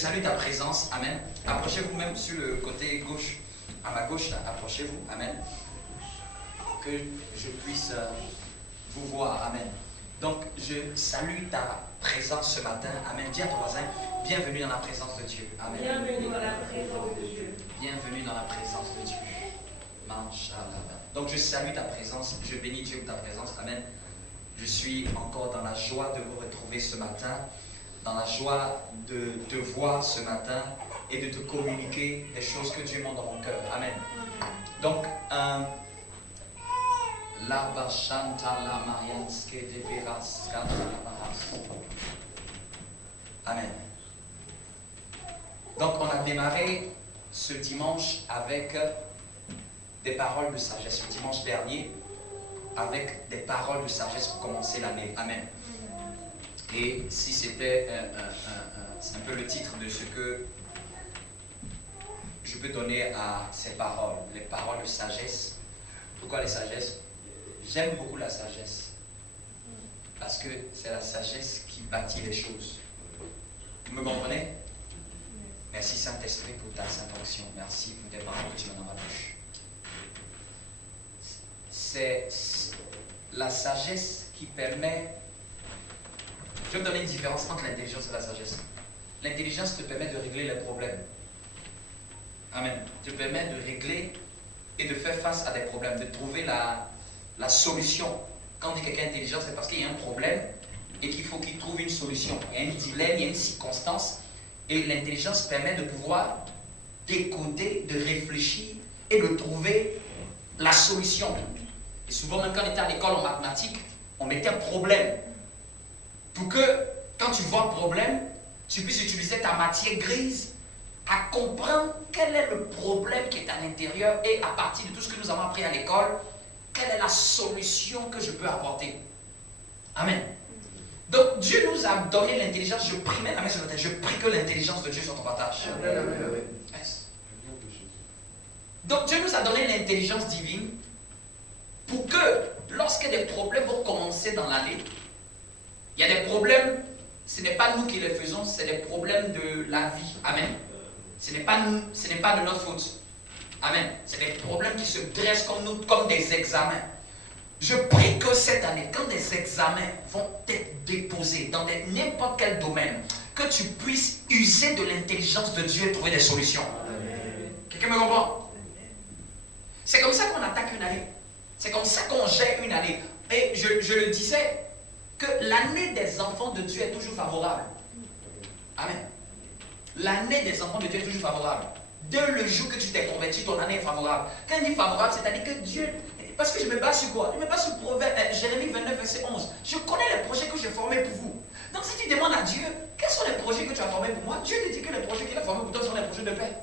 salue ta présence. Amen. Approchez-vous même sur le côté gauche. À ma gauche, là. Approchez-vous. Amen. Que je puisse vous voir. Amen. Donc, je salue ta présence ce matin. Amen. Dis à ton voisin, bienvenue dans la présence de Dieu. Amen. Bienvenue dans la présence de Dieu. Bienvenue dans la présence de Dieu. Donc, je salue ta présence. Je bénis Dieu pour ta présence. Amen. Je suis encore dans la joie de vous retrouver ce matin, dans la joie de te voir ce matin et de te communiquer des choses que Dieu montre dans mon cœur. Amen. Donc, Amen. Donc, on a démarré ce dimanche avec des paroles de sagesse. Le dimanche dernier, avec des paroles de sagesse pour commencer l'année. Amen. Et si c'était c'est un peu le titre de ce que je peux donner à ces paroles, les paroles de sagesse. Pourquoi les sagesses? J'aime beaucoup la sagesse. Parce que c'est la sagesse qui bâtit les choses. Vous me comprenez? Merci Saint-Esprit pour ta sainte onction. Merci pour tes paroles que tu mets dans ma bouche. C'est la sagesse qui permet... Je vais vous donner une différence entre l'intelligence et la sagesse. L'intelligence te permet de régler les problèmes. Amen. Te permet de régler et de faire face à des problèmes, de trouver la solution. Quand on dit quelqu'un intelligent, c'est parce qu'il y a un problème et qu'il faut qu'il trouve une solution. Il y a un dilemme, il y a une circonstance. Et l'intelligence permet de pouvoir décoder, de réfléchir et de trouver la solution. Et souvent, même quand on était à l'école en mathématiques, on mettait un problème. Pour que, quand tu vois un problème, tu puisses utiliser ta matière grise à comprendre quel est le problème qui est à l'intérieur et à partir de tout ce que nous avons appris à l'école, quelle est la solution que je peux apporter. Amen. Donc, Dieu nous a donné l'intelligence. Je prie, même ce matin, je prie que l'intelligence de Dieu soit ton partage. Yes. Donc, Dieu nous a donné l'intelligence divine pour que, lorsque des problèmes vont commencer dans l'année, il y a des problèmes, ce n'est pas nous qui les faisons, c'est des problèmes de la vie. Amen. Ce n'est pas de notre faute. Amen. C'est des problèmes qui se dressent comme nous, comme des examens. Je prie que cette année, quand des examens vont être déposés dans n'importe quel domaine, que tu puisses user de l'intelligence de Dieu et trouver des solutions. Quelqu'un me comprend? C'est comme ça qu'on attaque une année. C'est comme ça qu'on gère une année. Et je le disais, que l'année des enfants de Dieu est toujours favorable. Amen. L'année des enfants de Dieu est toujours favorable. Dès le jour que tu t'es converti, ton année est favorable. Quand il dit favorable, c'est-à-dire que Dieu... Parce que je me base sur quoi? Je me base sur Proverbe, Jérémie 29, verset 11. Je connais les projets que j'ai formés pour vous. Donc si tu demandes à Dieu, quels sont les projets que tu as formés pour moi? Dieu te dit que les projets qu'il a formés pour toi sont les projets de paix.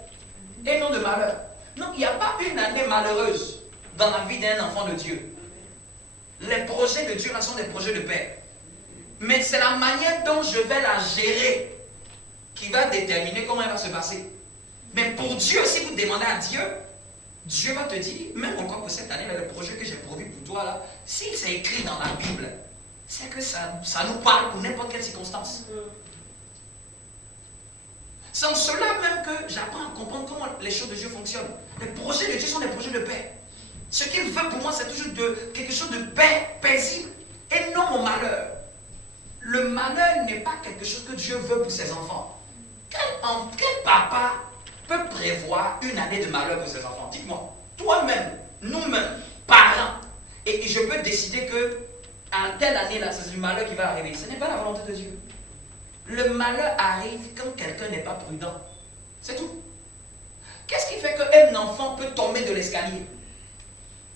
Et non de malheur. Donc il n'y a pas une année malheureuse dans la vie d'un enfant de Dieu. Les projets de Dieu là sont des projets de paix. Mais c'est la manière dont je vais la gérer qui va déterminer comment elle va se passer. Mais pour Dieu, si vous demandez à Dieu, Dieu va te dire, même encore pour cette année, le projet que j'ai prévu pour toi là, si c'est écrit dans la Bible, c'est que ça nous parle pour n'importe quelle circonstance. C'est en cela même que j'apprends à comprendre comment les choses de Dieu fonctionnent. Les projets de Dieu sont des projets de paix. Ce qu'il veut pour moi, c'est toujours quelque chose de paix, paisible, et non au malheur. Le malheur n'est pas quelque chose que Dieu veut pour ses enfants. Quel papa peut prévoir une année de malheur pour ses enfants? Dites-moi, toi-même, nous-mêmes, parents, et je peux décider que à telle année-là, c'est le malheur qui va arriver. Ce n'est pas la volonté de Dieu. Le malheur arrive quand quelqu'un n'est pas prudent. C'est tout. Qu'est-ce qui fait qu'un enfant peut tomber de l'escalier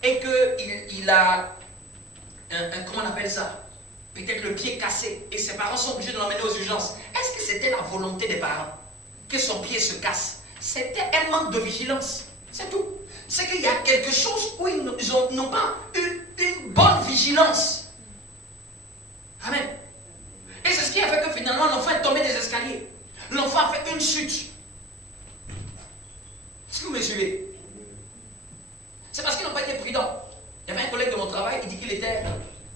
et qu'il a comment on appelle ça? Peut-être le pied cassé et ses parents sont obligés de l'emmener aux urgences. Est-ce que c'était la volonté des parents que son pied se casse? C'était un manque de vigilance. C'est tout. C'est qu'il y a quelque chose où ils n'ont pas une bonne vigilance. Amen. Et c'est ce qui a fait que finalement l'enfant est tombé des escaliers. L'enfant a fait une chute. Est-ce que vous me suivez? C'est parce qu'ils n'ont pas été prudents. Il y avait un collègue de mon travail, il dit qu'il était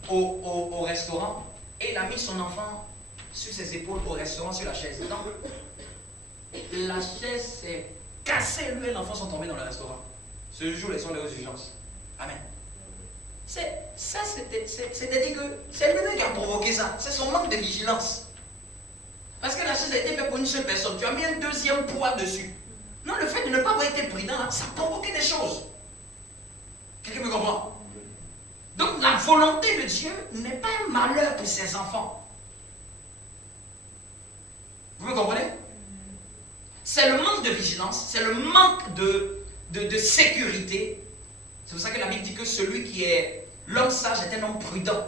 au restaurant et il a mis son enfant sur ses épaules au restaurant, sur la chaise. Non. La chaise s'est cassée, lui et l'enfant sont tombés dans le restaurant. Ce jour, ils sont allés aux urgences. Amen. C'est-à-dire que c'est lui qui a provoqué ça. C'est son manque de vigilance. Parce que la chaise a été faite pour une seule personne. Tu as mis un deuxième poids dessus. Non, le fait de ne pas avoir été prudent, là, ça a provoqué des choses. Quelqu'un me comprend? Donc la volonté de Dieu n'est pas un malheur pour ses enfants. Vous me comprenez? C'est le manque de vigilance, c'est le manque de sécurité. C'est pour ça que la Bible dit que celui qui est l'homme sage est un homme prudent.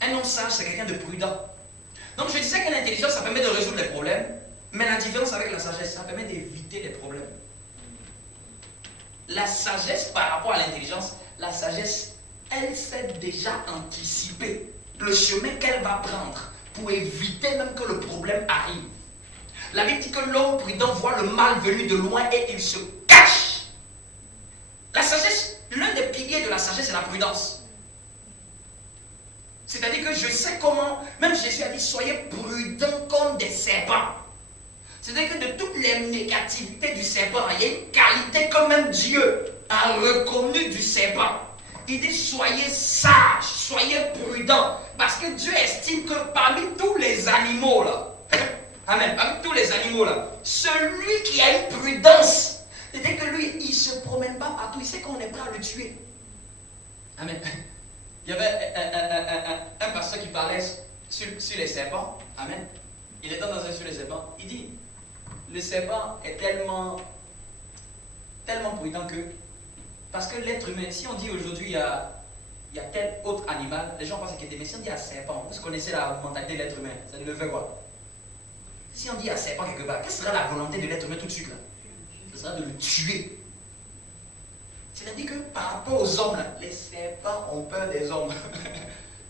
Un homme sage, c'est quelqu'un de prudent. Donc je disais que l'intelligence, ça permet de résoudre les problèmes, mais la différence avec la sagesse, ça permet d'éviter les problèmes. La sagesse par rapport à l'intelligence, la sagesse, elle sait déjà anticiper le chemin qu'elle va prendre pour éviter même que le problème arrive. La Bible dit que l'homme prudent voit le mal venu de loin et il se cache. La sagesse, l'un des piliers de la sagesse, c'est la prudence. C'est-à-dire que je sais comment, même Jésus a dit, soyez prudents comme des serpents. C'est-à-dire que de toutes les négativités du serpent, il y a une qualité que même Dieu a reconnue du serpent. Il dit, soyez sages, soyez prudents. Parce que Dieu estime que parmi tous les animaux là, amen, parmi tous les animaux là, celui qui a une prudence, c'est-à-dire que lui, il ne se promène pas partout, il sait qu'on est prêt à le tuer. Amen. Il y avait un pasteur qui parlait sur les serpents. Amen. Il était dans un sur les serpents. Il dit, le serpent est tellement prudent que, parce que l'être humain, si on dit aujourd'hui il y a tel autre animal, les gens pensent qu'il y a des, mais si on dit à serpent, vous connaissez la mentalité de l'être humain, ça ne le fait quoi? Si on dit à serpent quelque part, quelle sera la volonté de l'être humain tout de suite là? Ce sera de le tuer. C'est-à-dire que par rapport aux hommes, là, les serpents ont peur des hommes.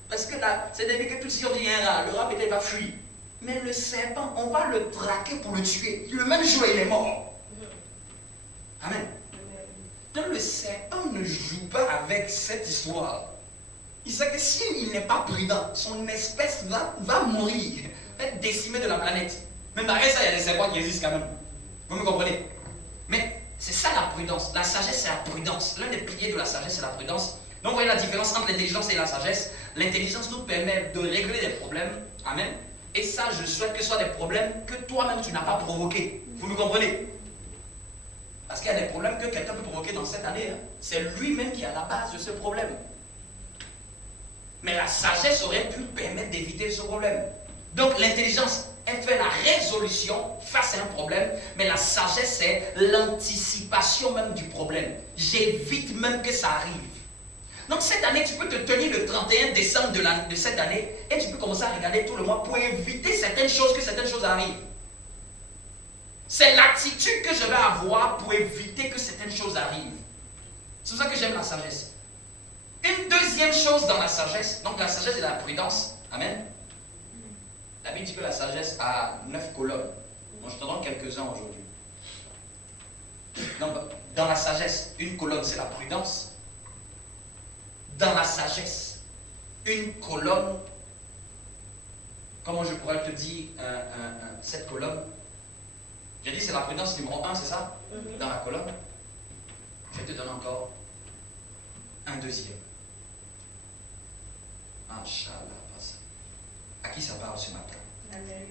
Parce que là, c'est-à-dire que tout si on dit un rat, le rat peut-être va fuir. Mais le serpent, on va le traquer pour le tuer. Le même jour, il est mort. Amen. Donc le serpent ne joue pas avec cette histoire. Il sait que s'il n'est pas prudent, son espèce va mourir, va être décimée de la planète. Mais malgré ça, il y a des serpents qui existent quand même. Vous me comprenez? Mais c'est ça la prudence. La sagesse, c'est la prudence. L'un des piliers de la sagesse, c'est la prudence. Donc, vous voyez la différence entre l'intelligence et la sagesse. L'intelligence nous permet de régler des problèmes. Amen. Et ça, je souhaite que ce soit des problèmes que toi-même, tu n'as pas provoqués. Vous me comprenez? Parce qu'il y a des problèmes que quelqu'un peut provoquer dans cette année. Hein. C'est lui-même qui est à la base de ce problème. Mais la sagesse aurait pu permettre d'éviter ce problème. Donc, l'intelligence, elle fait la résolution face à un problème, mais la sagesse, c'est l'anticipation même du problème. J'évite même que ça arrive. Donc cette année, tu peux te tenir le 31 décembre de cette année et tu peux commencer à regarder tout le mois pour éviter certaines choses, que certaines choses arrivent. C'est l'attitude que je vais avoir pour éviter que certaines choses arrivent. C'est pour ça que j'aime la sagesse. Une deuxième chose dans la sagesse, donc la sagesse et la prudence, amen. La Bible dit que la sagesse a 9 colonnes. Donc je te donne quelques-uns aujourd'hui. Donc, dans la sagesse, une colonne c'est la prudence. Dans la sagesse, une colonne, comment je pourrais te dire cette colonne? J'ai dit c'est la prudence numéro 1, c'est ça? Dans la colonne. Je te donne encore un deuxième. Inch'Allah. À qui ça parle ce matin? Amen.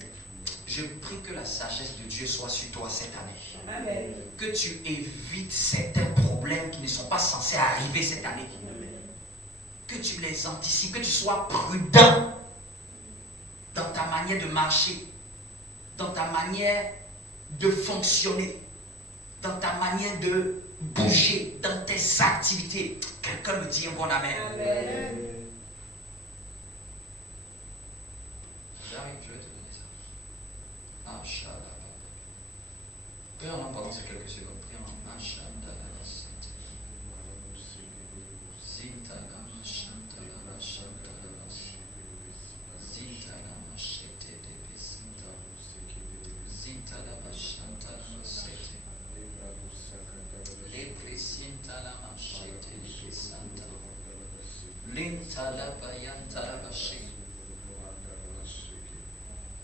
Je prie que la sagesse de Dieu soit sur toi cette année. Amen. Que tu évites certains problèmes qui ne sont pas censés arriver cette année. Amen. Que tu les anticipes, que tu sois prudent dans ta manière de marcher, dans ta manière de fonctionner, dans ta manière de bouger, dans tes activités. Quelqu'un me dit un bon amen. Amen. Je vais te donner ça. Inch'Allah. Prie en langue pendant ces quelques secondes. Prie en langue. Inch'Allah.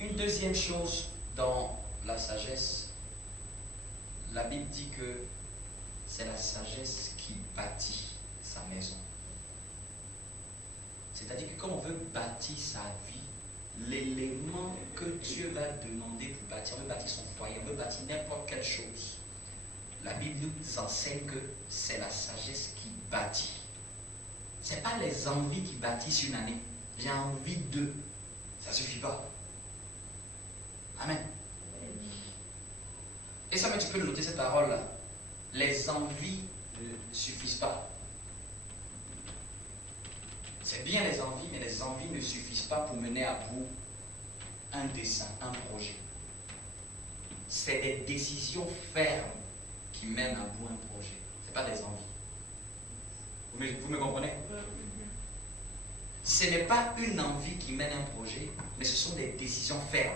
Une deuxième chose dans la sagesse, la Bible dit que c'est la sagesse qui bâtit sa maison. C'est-à-dire que quand on veut bâtir sa vie, l'élément que Dieu va demander pour bâtir, on veut bâtir son foyer, on veut bâtir n'importe quelle chose. La Bible nous enseigne que c'est la sagesse qui bâtit. Ce n'est pas les envies qui bâtissent une année. J'ai envie de. Ça ne suffit pas. Amen. Et ça, mais tu peux noter cette parole-là. Les envies ne suffisent pas. C'est bien les envies, mais les envies ne suffisent pas pour mener à bout un dessein, un projet. C'est des décisions fermes qui mènent à bout un projet. Ce n'est pas des envies. Vous me comprenez? Ce n'est pas une envie qui mène un projet, mais ce sont des décisions fermes.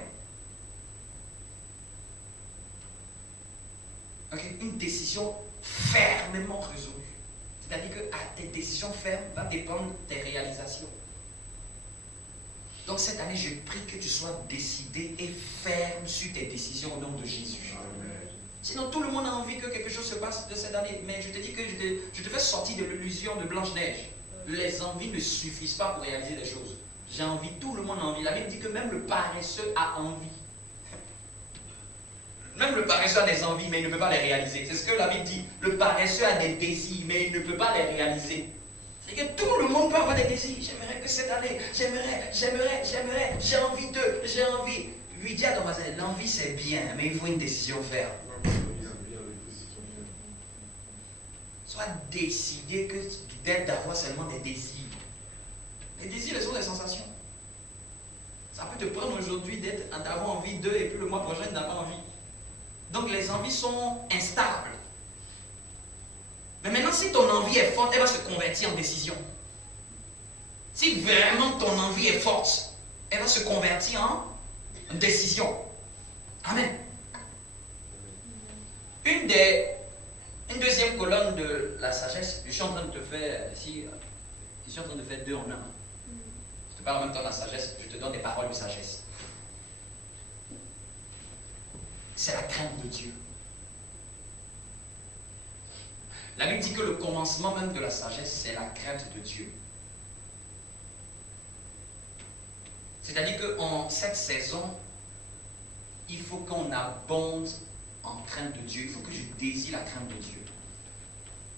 Okay? Une décision fermement résolue. C'est-à-dire que tes décisions fermes vont dépendre des réalisations. Donc cette année, je prie que tu sois décidé et ferme sur tes décisions au nom de Jésus. Amen. Sinon, tout le monde a envie que quelque chose se passe de cette année. Mais je te dis que je te fais sortir de l'illusion de Blanche-Neige. Les envies ne suffisent pas pour réaliser des choses. J'ai envie, tout le monde a envie. La Bible dit que même le paresseux a envie. Même le paresseux a des envies, mais il ne peut pas les réaliser. C'est ce que la Bible dit. Le paresseux a des désirs, mais il ne peut pas les réaliser. C'est que tout le monde peut avoir des désirs. J'aimerais que cette année, j'aimerais, j'ai envie de, j'ai envie. Lui dis à ton voisin, l'envie c'est bien, mais il faut une décision ferme. Sois décidé que d'être d'avoir seulement des désirs. Les désirs, ce sont des sensations. Ça peut te prendre aujourd'hui d'avoir envie d'eux et puis le mois prochain d'avoir envie. Donc les envies sont instables. Mais maintenant, si ton envie est forte, elle va se convertir en décision. Si vraiment ton envie est forte, elle va se convertir en décision. Amen. Une deuxième colonne de la sagesse, je suis en train de te faire, je suis en train de faire deux en un. Je te parle en même temps de la sagesse, je te donne des paroles de sagesse. C'est la crainte de Dieu. La Bible dit que le commencement même de la sagesse, c'est la crainte de Dieu. C'est-à-dire qu'en cette saison, il faut qu'on abonde en crainte de Dieu. Il faut que je désire la crainte de Dieu.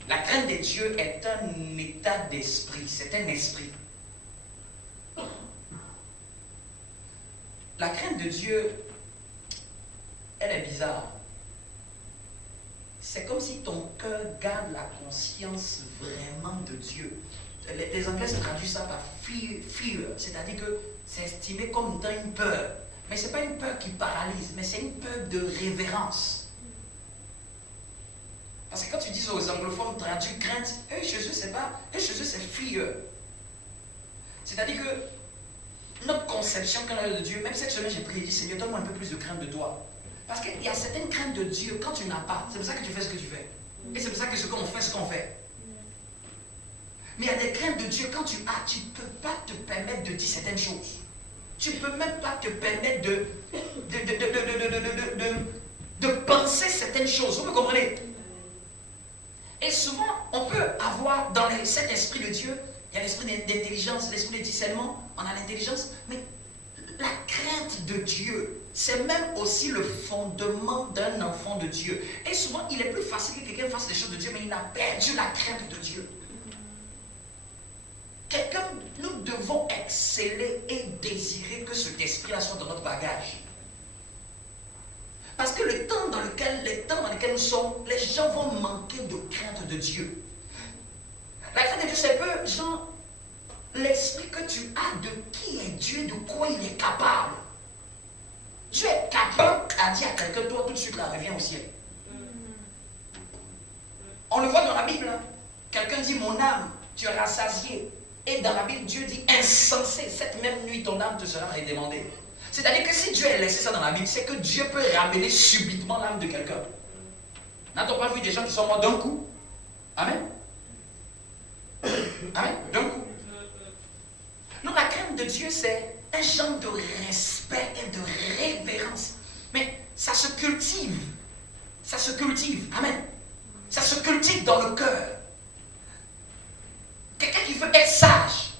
La crainte de Dieu est un état d'esprit. C'est un esprit. La crainte de Dieu, elle est bizarre. C'est comme si ton cœur garde la conscience vraiment de Dieu. Les Anglais se traduisent ça par fear, c'est-à-dire que c'est estimé comme étant une peur. Mais ce n'est pas une peur qui paralyse, mais c'est une peur de révérence. Parce que quand tu dis aux anglophones traduis crainte, chez eux c'est pas, chez eux c'est fear. C'est-à-dire que notre conception quand on a de Dieu, même cette semaine j'ai prié et dit Seigneur, donne-moi un peu plus de crainte de toi. Parce qu'il y a certaines craintes de Dieu, quand tu n'as pas, c'est pour ça que tu fais ce que tu fais. Et c'est pour ça que ce qu'on fait, ce qu'on fait. Mais il y a des craintes de Dieu, quand tu as, tu ne peux pas te permettre de dire certaines choses. Tu ne peux même pas te permettre de penser certaines choses. Vous me comprenez? Et souvent, on peut avoir dans cet esprit de Dieu, il y a l'esprit d'intelligence, l'esprit de discernement, on a l'intelligence, mais la crainte de Dieu, c'est même aussi le fondement d'un enfant de Dieu. Et souvent, il est plus facile que quelqu'un fasse des choses de Dieu, mais il a perdu la crainte de Dieu. Nous devons exceller et désirer que cet esprit-là soit dans notre bagage. Parce que les temps dans lesquels nous sommes, les gens vont manquer de crainte de Dieu. La crainte de Dieu, c'est peu, genre, l'esprit que tu as de qui est Dieu, de quoi il est capable. Dieu est capable à dire à quelqu'un, toi tout de suite là, reviens au ciel. On le voit dans la Bible. Hein? Quelqu'un dit, mon âme, tu es rassasié. Et dans la Bible, Dieu dit, insensé, cette même nuit, ton âme te sera redemandée. C'est-à-dire que si Dieu a laissé ça dans la Bible, c'est que Dieu peut ramener subitement l'âme de quelqu'un. N'a-t-on pas vu des gens qui sont morts d'un coup? Amen. Amen. D'un coup. Non, la crainte de Dieu, c'est un genre de respect et de révérence. Mais ça se cultive. Ça se cultive. Amen. Ça se cultive dans le cœur. Quelqu'un qui veut être sage,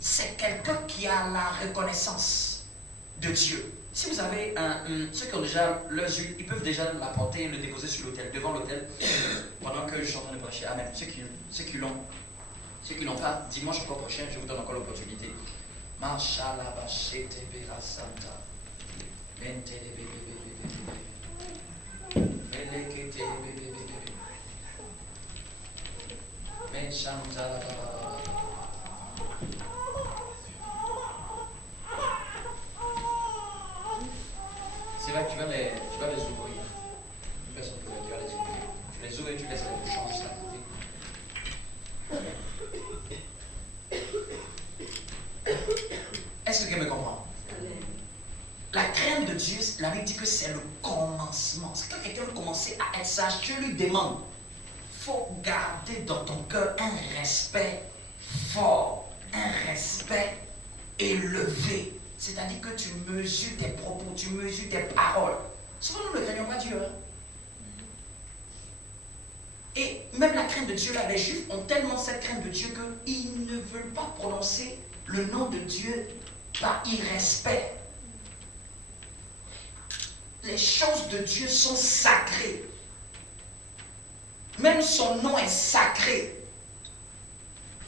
c'est quelqu'un qui a la reconnaissance de Dieu. Si vous avez ceux qui ont déjà leurs huiles, ils peuvent déjà l'apporter et le déposer sur l'autel, devant l'autel, pendant que je suis en train de prêcher. Amen. Ceux qui l'ont pas, dimanche encore prochain, je vous donne encore l'opportunité. Mashallah, Bachete, Bera Santa. C'est vrai que tu vas les ouvrir. Personne ne peut, tu vas les ouvrir. Tu les ouvres et tu laisses les bouchons juste à côté. Est-ce que quelqu'un me comprend? La crainte de Dieu, la Bible dit que c'est le commencement. C'est quand quelqu'un veut commencer à être sage, Dieu lui demande. Il faut garder dans ton cœur un respect fort, un respect élevé. C'est-à-dire que tu mesures tes propos, tu mesures tes paroles. Souvent, nous ne craignons pas Dieu. Hein? Et même la crainte de Dieu, là, les Juifs ont tellement cette crainte de Dieu qu'ils ne veulent pas prononcer le nom de Dieu par irrespect. Les choses de Dieu sont sacrées. Même son nom est sacré.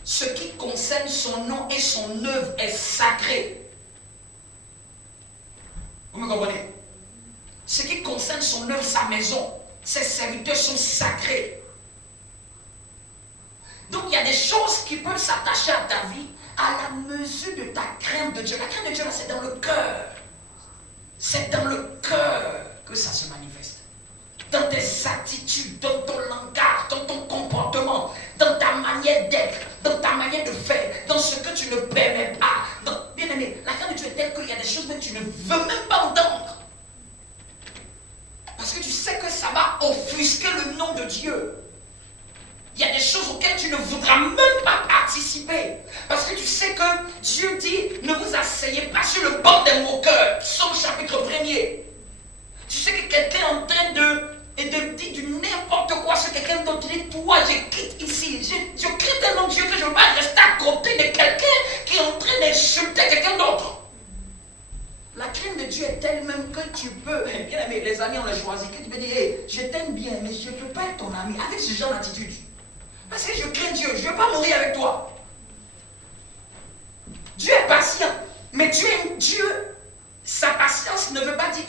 Ce qui concerne son nom et son œuvre est sacré. Vous me comprenez? Ce qui concerne son œuvre, sa maison, ses serviteurs sont sacrés. Donc il y a des choses qui peuvent s'attacher à ta vie à la mesure de ta crainte de Dieu. La crainte de Dieu, là, c'est dans le cœur. C'est dans le cœur que ça se manifeste. Dans tes attitudes, dans ton langage, dans ton comportement, dans ta manière d'être, dans ta manière de faire, dans ce que tu ne permets pas. Bien aimé, la crainte de Dieu est telle qu'il y a des choses que tu ne veux même pas entendre. Parce que tu sais que ça va offusquer le nom de Dieu. Il y a des choses auxquelles tu ne voudras même pas participer. Parce que tu sais que Dieu dit, ne vous asseyez pas sur le banc des moqueurs. Psaume chapitre 1er. Tu sais que quelqu'un est en train de dire du n'importe quoi sur quelqu'un d'autre. Tu dis, toi, je quitte ici. Je crie tellement Dieu que je ne vais pas rester à côté de quelqu'un qui est en train d'insulter quelqu'un d'autre. La crainte de Dieu est telle même que tu peux, bien aimé, les amis on les choisit, que tu peux dire, hey, je t'aime bien, mais je ne peux pas être ton ami avec ce genre d'attitude. Parce que je crains Dieu, je ne vais pas mourir avec toi. Dieu est patient, mais Dieu est Dieu. Sa patience ne veut pas dire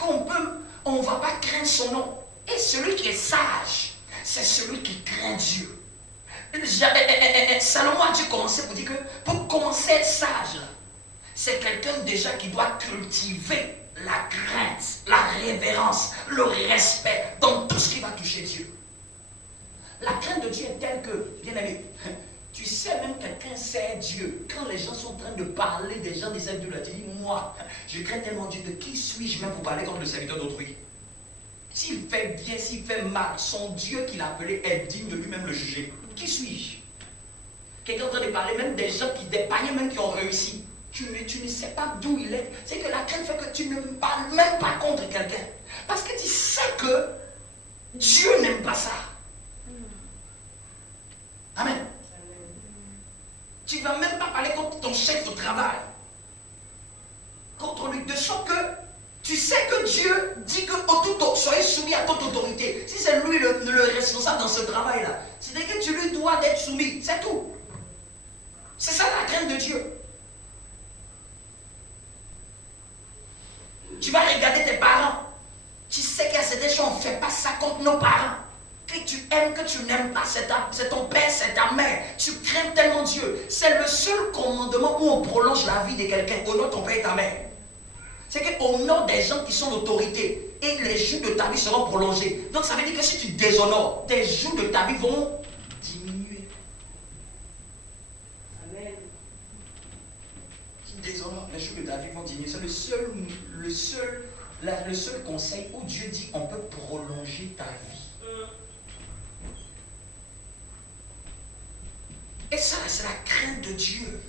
on ne va pas craindre son nom. Et celui qui est sage, c'est celui qui craint Dieu. Salomon a dû commencer pour dire que pour commencer à être sage, c'est quelqu'un déjà qui doit cultiver la crainte, la révérence, le respect dans tout ce qui va toucher Dieu. La crainte de Dieu est telle que, bien aimé, tu sais même quelqu'un sait Dieu. Quand les gens sont en train de parler des gens des aides de la tu dis, moi, je crains tellement Dieu, de qui suis-je même pour parler contre le serviteur d'autrui? S'il fait bien, s'il fait mal, son Dieu qu'il a appelé est digne de lui-même le juger. Qui suis-je? Quelqu'un est en train de parler même des gens des païens même qui ont réussi. Tu ne sais pas d'où il est. C'est que la crainte fait que tu ne parles même pas contre quelqu'un. Parce que tu sais que Dieu n'aime pas ça. Amen. Tu ne vas même pas parler contre ton chef au travail. Contre lui. De sorte que tu sais que Dieu dit que soyez soumis à toute autorité. Si c'est lui le responsable dans ce travail-là, c'est-à-dire que tu lui dois d'être soumis. C'est tout. C'est ça la crainte de Dieu. Tu vas regarder tes parents. Tu sais qu'il y a certaines choses, on ne fait pas ça contre nos parents. Que tu aimes, que tu n'aimes pas, c'est ton père, c'est ta mère. Tu crains tellement Dieu. C'est le seul commandement où on prolonge la vie de quelqu'un. Honore ton père et ta mère. C'est qu'on honore des gens qui sont l'autorité. Et les jours de ta vie seront prolongés. Donc ça veut dire que si tu déshonores, tes jours de ta vie vont diminuer. Amen. Tu déshonores, les jours de ta vie vont diminuer. C'est le seul conseil où Dieu dit on peut prolonger ta vie. Et ça, c'est la crainte de Dieu.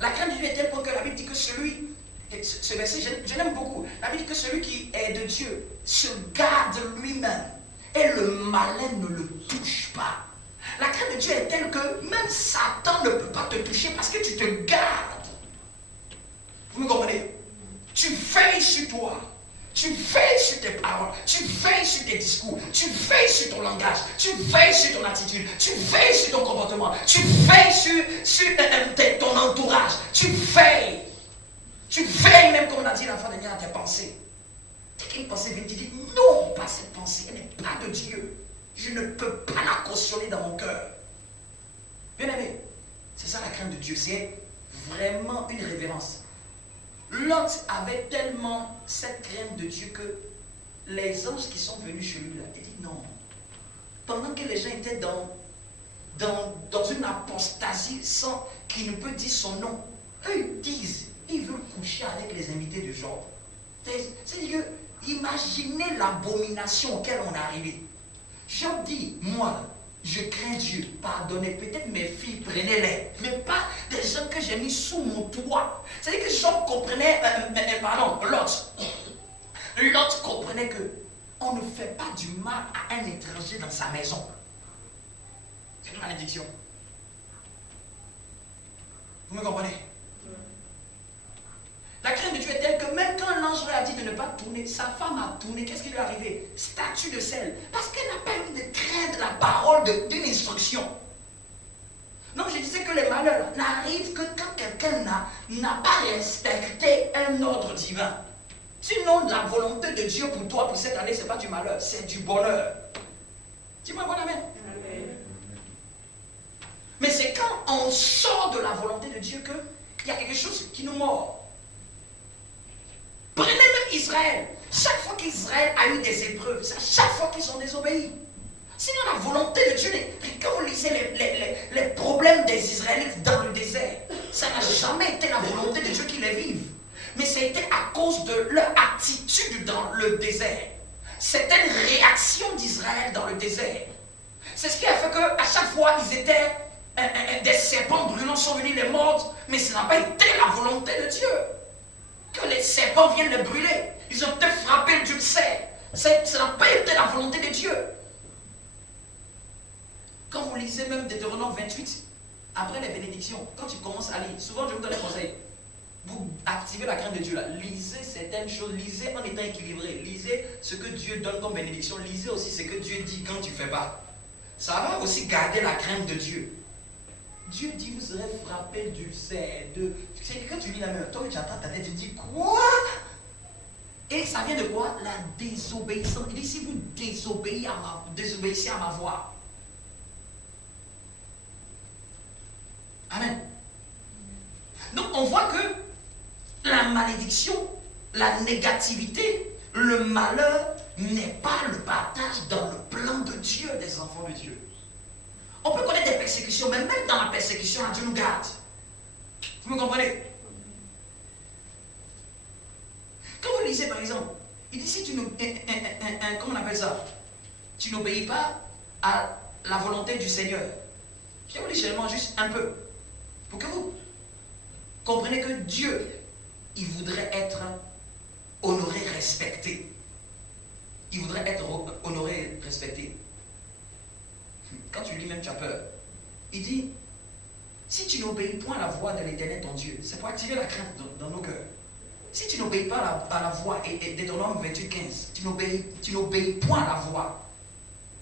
La crainte de Dieu est telle point que la Bible dit que celui Ce verset, je l'aime beaucoup. La Bible dit que celui qui est de Dieu se garde lui-même et le malin ne le touche pas. La crainte de Dieu est telle que même Satan ne peut pas te toucher parce que tu te gardes. Vous me comprenez? Tu veilles sur toi. Tu veilles sur tes paroles, tu veilles sur tes discours, tu veilles sur ton langage, tu veilles sur ton attitude, tu veilles sur ton comportement, tu veilles sur ton entourage, tu veilles. Tu veilles même, comme on a dit la fois dernière, à tes pensées. Dès qu'une pensée vient, tu dis non, pas cette pensée, elle n'est pas de Dieu. Je ne peux pas la cautionner dans mon cœur. Bien aimé, c'est ça la crainte de Dieu, c'est vraiment une révérence. Lot avait tellement cette crainte de Dieu que les anges qui sont venus chez lui, là, ils disent non. Pendant que les gens étaient dans une apostasie sans qui ne peut dire son nom, eux ils disent, ils veulent coucher avec les invités de Job. C'est-à-dire, imaginez l'abomination auquel on est arrivé. Job dit, moi, je crains Dieu, pardonnez, peut-être mes filles, prenez-les, mais pas des gens que j'ai mis sous mon toit. C'est-à-dire que Job comprenait, Lot comprenait que on ne fait pas du mal à un étranger dans sa maison. C'est une malédiction. Vous me comprenez? La crainte de Dieu est telle que même quand l'ange lui a dit de ne pas tourner, sa femme a tourné. Qu'est-ce qui lui est arrivé? Statue de sel. Parce qu'elle n'a pas eu de crainte la parole d'une instruction. Donc je disais que les malheurs n'arrivent que quand quelqu'un n'a pas respecté un ordre divin. Sinon, la volonté de Dieu pour toi, pour cette année, ce n'est pas du malheur, c'est du bonheur. Dis-moi bon amen. Mais c'est quand on sort de la volonté de Dieu qu'il y a quelque chose qui nous mord. Prenez même Israël. Chaque fois qu'Israël a eu des épreuves, c'est à chaque fois qu'ils ont désobéi. Sinon la volonté de Dieu, quand vous lisez les problèmes des Israélites dans le désert, ça n'a jamais été la volonté de Dieu qu'ils les vivent. Mais c'était à cause de leur attitude dans le désert. C'était une réaction d'Israël dans le désert. C'est ce qui a fait qu'à chaque fois, ils étaient des serpents brûlants sont venus les mordre, mais ça n'a pas été la volonté de Dieu. Que les serpents viennent les brûler. Ils ont peut-être frappé le Dieu de serre. Ça n'a pas été la volonté de Dieu. Quand vous lisez même Deutéronome 28, après les bénédictions, quand tu commences à lire, souvent je vous donne un conseil. Vous activez la crainte de Dieu là. Lisez certaines choses, lisez en étant équilibré. Lisez ce que Dieu donne comme bénédiction. Lisez aussi ce que Dieu dit quand tu ne fais pas. Ça va aussi garder la crainte de Dieu. Dieu dit, vous serez frappé du cerf. C'est que quand tu lis la même, toi tu entends ta tête, tu dis quoi? Et ça vient de quoi? La désobéissance. Il dit, si vous désobéissez à ma voix. Amen. Donc on voit que la malédiction, la négativité, le malheur n'est pas le partage dans le plan de Dieu des enfants de Dieu. On peut connaître des persécutions, mais même dans la persécution, Dieu nous garde. Vous me comprenez? Quand vous lisez par exemple, il dit si tu comment on appelle ça? Tu n'obéis pas à la volonté du Seigneur. Je vais vous lire seulement juste un peu. Pour que vous compreniez que Dieu, il voudrait être honoré, respecté. Il voudrait être honoré, respecté. Quand tu lis même, tu as peur. Il dit, si tu n'obéis point à la voix de l'Éternel ton Dieu, c'est pour activer la crainte dans nos cœurs. Si tu n'obéis pas à la voix, et Deutéronome 28, 15, tu n'obéis point à la voix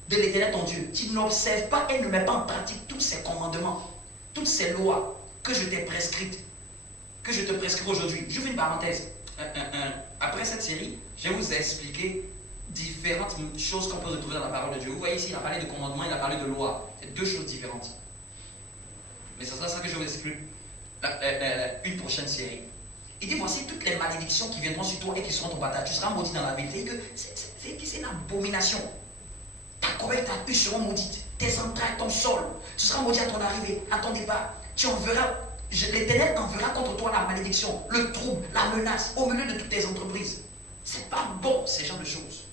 de l'Éternel ton Dieu, tu n'observes pas et ne mets pas en pratique tous ces commandements, toutes ces lois que je t'ai prescrites, que je te prescris aujourd'hui. Je fais une parenthèse. Après cette série, je vais vous expliquer différentes choses qu'on peut retrouver dans la parole de Dieu. Vous voyez ici, il a parlé de commandements, il a parlé de loi. C'est deux choses différentes. Mais c'est ça que je vous explique une prochaine série. Il dit, voici toutes les malédictions qui viendront sur toi et qui seront ton partage. Tu seras maudit dans la ville. C'est une abomination. Ta colère, ta huche seront maudites. Tes entrailles, ton sol. Tu seras maudit à ton arrivée, à ton départ. Tu enverras, l'Éternel enverra contre toi la malédiction, le trouble, la menace au milieu de toutes tes entreprises. C'est pas bon, ces genres de choses.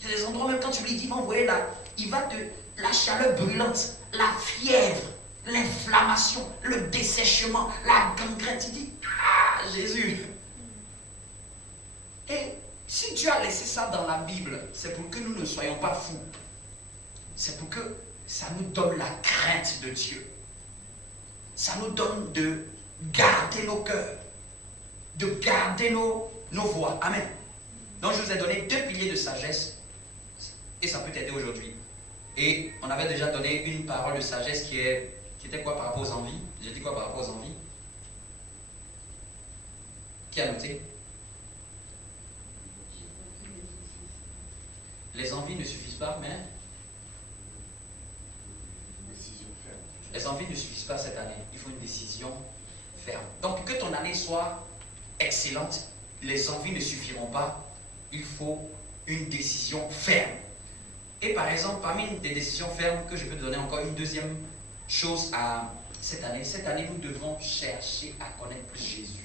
Il y a des endroits, même quand tu lui dis, il va envoyer la chaleur brûlante, la fièvre. l'inflammation, le dessèchement, la gangrène. Tu dis, ah, Jésus. Et si Dieu a laissé ça dans la Bible, c'est pour que nous ne soyons pas fous. C'est pour que ça nous donne la crainte de Dieu. Ça nous donne de garder nos cœurs, de garder nos voix. Amen. Donc je vous ai donné 2 piliers de sagesse et ça peut t'aider aujourd'hui. Et on avait déjà donné une parole de sagesse qui était quoi par rapport aux envies? J'ai dit quoi par rapport aux envies? Qui a noté? Les envies ne suffisent pas, mais les envies ne suffisent pas cette année. Il faut une décision ferme. Donc que ton année soit excellente, les envies ne suffiront pas. Il faut une décision ferme. Et par exemple, parmi des décisions fermes que je peux te donner encore une deuxième chose à cette année, nous devons chercher à connaître Jésus.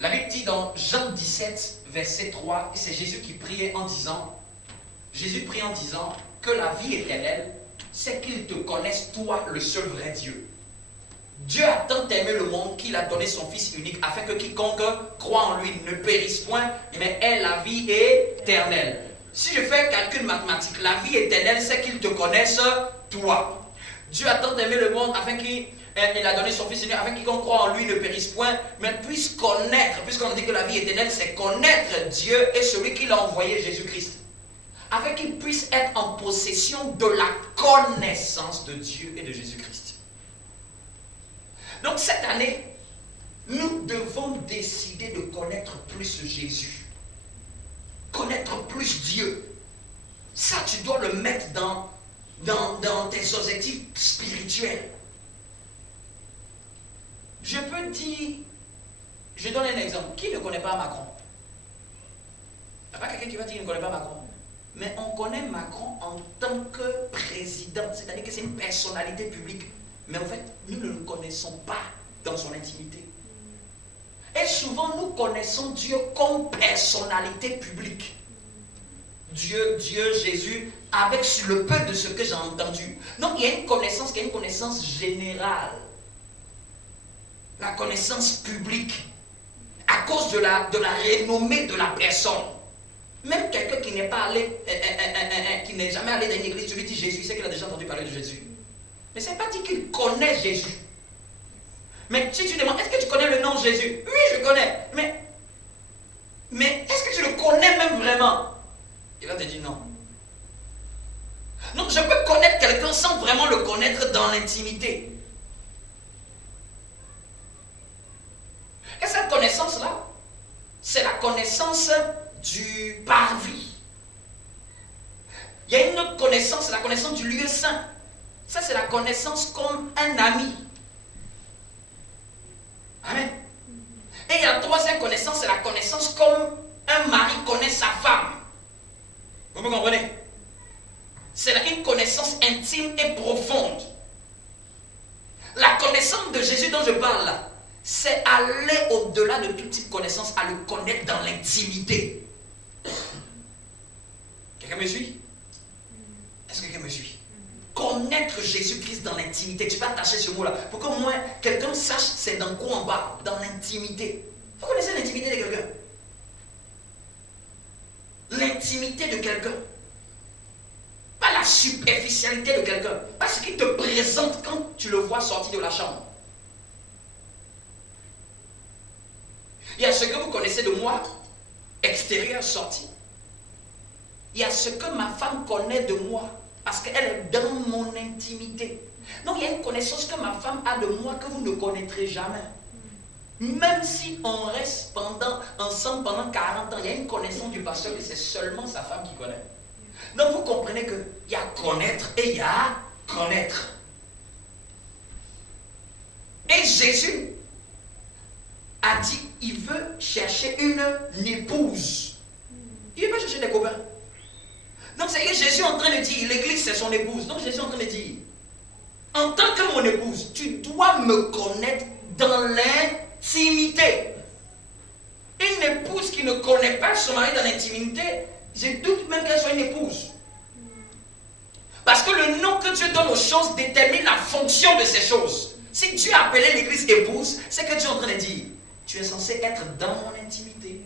La Bible dit dans Jean 17, verset 3, et c'est Jésus qui priait en disant, Jésus prie en disant que la vie éternelle, c'est qu'ils te connaissent, toi, le seul vrai Dieu. Dieu a tant aimé le monde qu'il a donné son Fils unique afin que quiconque croit en lui ne périsse point, mais ait la vie éternelle. Si je fais un calcul mathématique, la vie éternelle, c'est qu'ils te connaissent, toi. Dieu a tant aimé le monde afin qu'il a donné son Fils unique afin que quiconque croit en lui ne périsse point, mais puisse connaître, puisqu'on dit que la vie éternelle, c'est connaître Dieu et celui qui l'a envoyé, Jésus-Christ. Afin qu'il puisse être en possession de la connaissance de Dieu et de Jésus-Christ. Donc cette année, nous devons décider de connaître plus Jésus. Connaître plus Dieu. Ça, tu dois le mettre dans tes objectifs spirituels. Je peux dire, je donne un exemple. Qui ne connaît pas Macron? Il n'y a pas quelqu'un qui va dire qu'il ne connaît pas Macron. Mais on connaît Macron en tant que président, c'est-à-dire que c'est une personnalité publique. Mais en fait, nous ne le connaissons pas dans son intimité. Et souvent, nous connaissons Dieu comme personnalité publique. Dieu, Jésus, avec sur le peu de ce que j'ai entendu. Donc, il y a une connaissance qui est une connaissance générale. La connaissance publique. À cause de la renommée de la personne. Même quelqu'un qui n'est pas allé, qui n'est jamais allé dans une église, tu lui dis Jésus, c'est qu'il a déjà entendu parler de Jésus. Mais ce n'est pas dit qu'il connaît Jésus. Mais si tu demandes, est-ce que tu connais le nom de Jésus? Oui, je connais. Mais est-ce que tu le connais même vraiment? Il va te dire non. Donc je peux connaître quelqu'un sans vraiment le connaître dans l'intimité. Et cette connaissance-là, c'est la connaissance du parvis. Il y a une autre connaissance, la connaissance du lieu saint. Ça, c'est la connaissance comme un ami. Amen. Et il y a la troisième connaissance, c'est la connaissance comme un mari connaît sa femme. Vous me comprenez? C'est une connaissance intime et profonde. La connaissance de Jésus dont je parle là, c'est aller au-delà de toute type de connaissance, à le connaître dans l'intimité. Quelqu'un me suit? Est-ce que quelqu'un me suit? Connaître Jésus-Christ dans l'intimité. Tu peux attacher ce mot-là. Pour que moi, quelqu'un sache c'est dans quoi on parle. Dans l'intimité. Vous connaissez l'intimité de quelqu'un? L'intimité de quelqu'un. Pas la superficialité de quelqu'un. Pas ce qu'il te présente quand tu le vois sortir de la chambre. Il y a ce que vous connaissez de moi, extérieur, sorti. Il y a ce que ma femme connaît de moi, parce qu'elle est dans mon intimité. Donc il y a une connaissance que ma femme a de moi que vous ne connaîtrez jamais. Même si on reste ensemble pendant 40 ans, il y a une connaissance du pasteur que c'est seulement sa femme qui connaît. Donc vous comprenez qu'il y a connaître et il y a connaître. Et Jésus a dit, il veut chercher une épouse. Il ne veut pas chercher des copains. Donc c'est que Jésus est en train de dire, l'église c'est son épouse. Donc Jésus est en train de dire, en tant que mon épouse, tu dois me connaître dans l'intimité. Une épouse qui ne connaît pas son mari dans l'intimité, je doute même qu'elle soit une épouse. Parce que le nom que Dieu donne aux choses détermine la fonction de ces choses. Si Dieu a appelé l'église épouse, c'est que Dieu est en train de dire, tu es censé être dans mon intimité.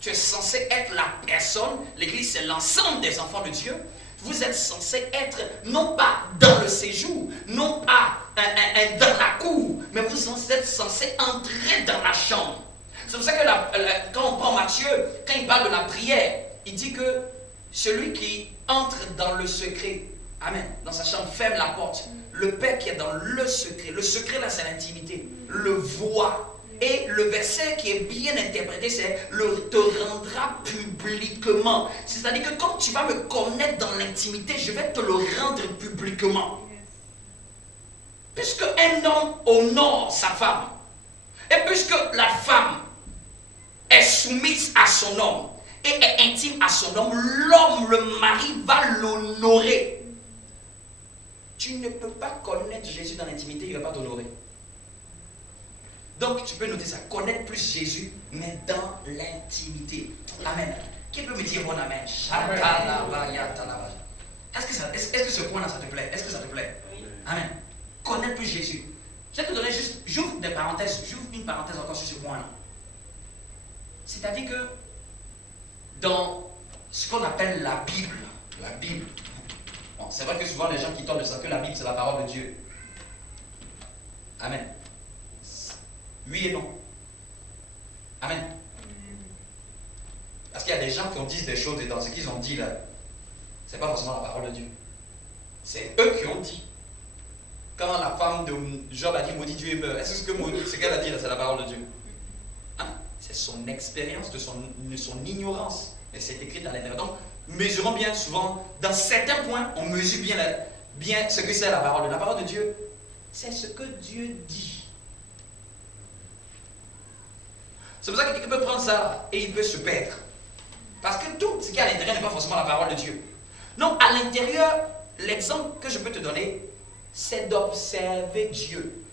Tu es censé être la personne, l'église c'est l'ensemble des enfants de Dieu. Vous êtes censé être non pas dans le séjour, non pas dans la cour, mais vous êtes censé entrer dans la chambre. C'est pour ça que quand on prend Matthieu, quand il parle de la prière, il dit que celui qui entre dans le secret, amen, dans sa chambre, ferme la porte. Le Père qui est dans le secret là c'est l'intimité, le voit. Et le verset qui est bien interprété, c'est te rendra publiquement. C'est-à-dire que quand tu vas me connaître dans l'intimité, je vais te le rendre publiquement. Puisque un homme honore sa femme, et puisque la femme est soumise à son homme et est intime à son homme, l'homme, le mari, va l'honorer. Tu ne peux pas connaître Jésus dans l'intimité, il ne va pas t'honorer. Donc tu peux noter ça, connaître plus Jésus, mais dans l'intimité. Amen. Qui peut me dire mon amen? Est-ce que ce point-là, ça te plaît? Est-ce que ça te plaît? Amen. Connaître plus Jésus. Je vais te donner juste, j'ouvre une parenthèse encore sur ce point-là. C'est-à-dire que dans ce qu'on appelle la Bible, bon, c'est vrai que souvent les gens qui tombent de ça, que la Bible c'est la parole de Dieu. Amen. Oui et non. Amen. Parce qu'il y a des gens qui ont dit des choses et dans ce qu'ils ont dit là, c'est pas forcément la parole de Dieu. C'est eux qui ont dit. Quand la femme de Job a dit maudit Dieu et meurt, est-ce que ce qu'elle a dit là, c'est la parole de Dieu? Hein? C'est son expérience, de son ignorance. Mais c'est écrit à l'intérieur. Donc, mesurons bien souvent, dans certains points, on mesure bien ce que c'est la parole. La parole de Dieu, c'est ce que Dieu dit. C'est pour ça que quelqu'un peut prendre ça et il peut se perdre. Parce que tout ce qui est à l'intérieur n'est pas forcément la parole de Dieu. Non, à l'intérieur, l'exemple que je peux te donner, c'est d'observer Dieu.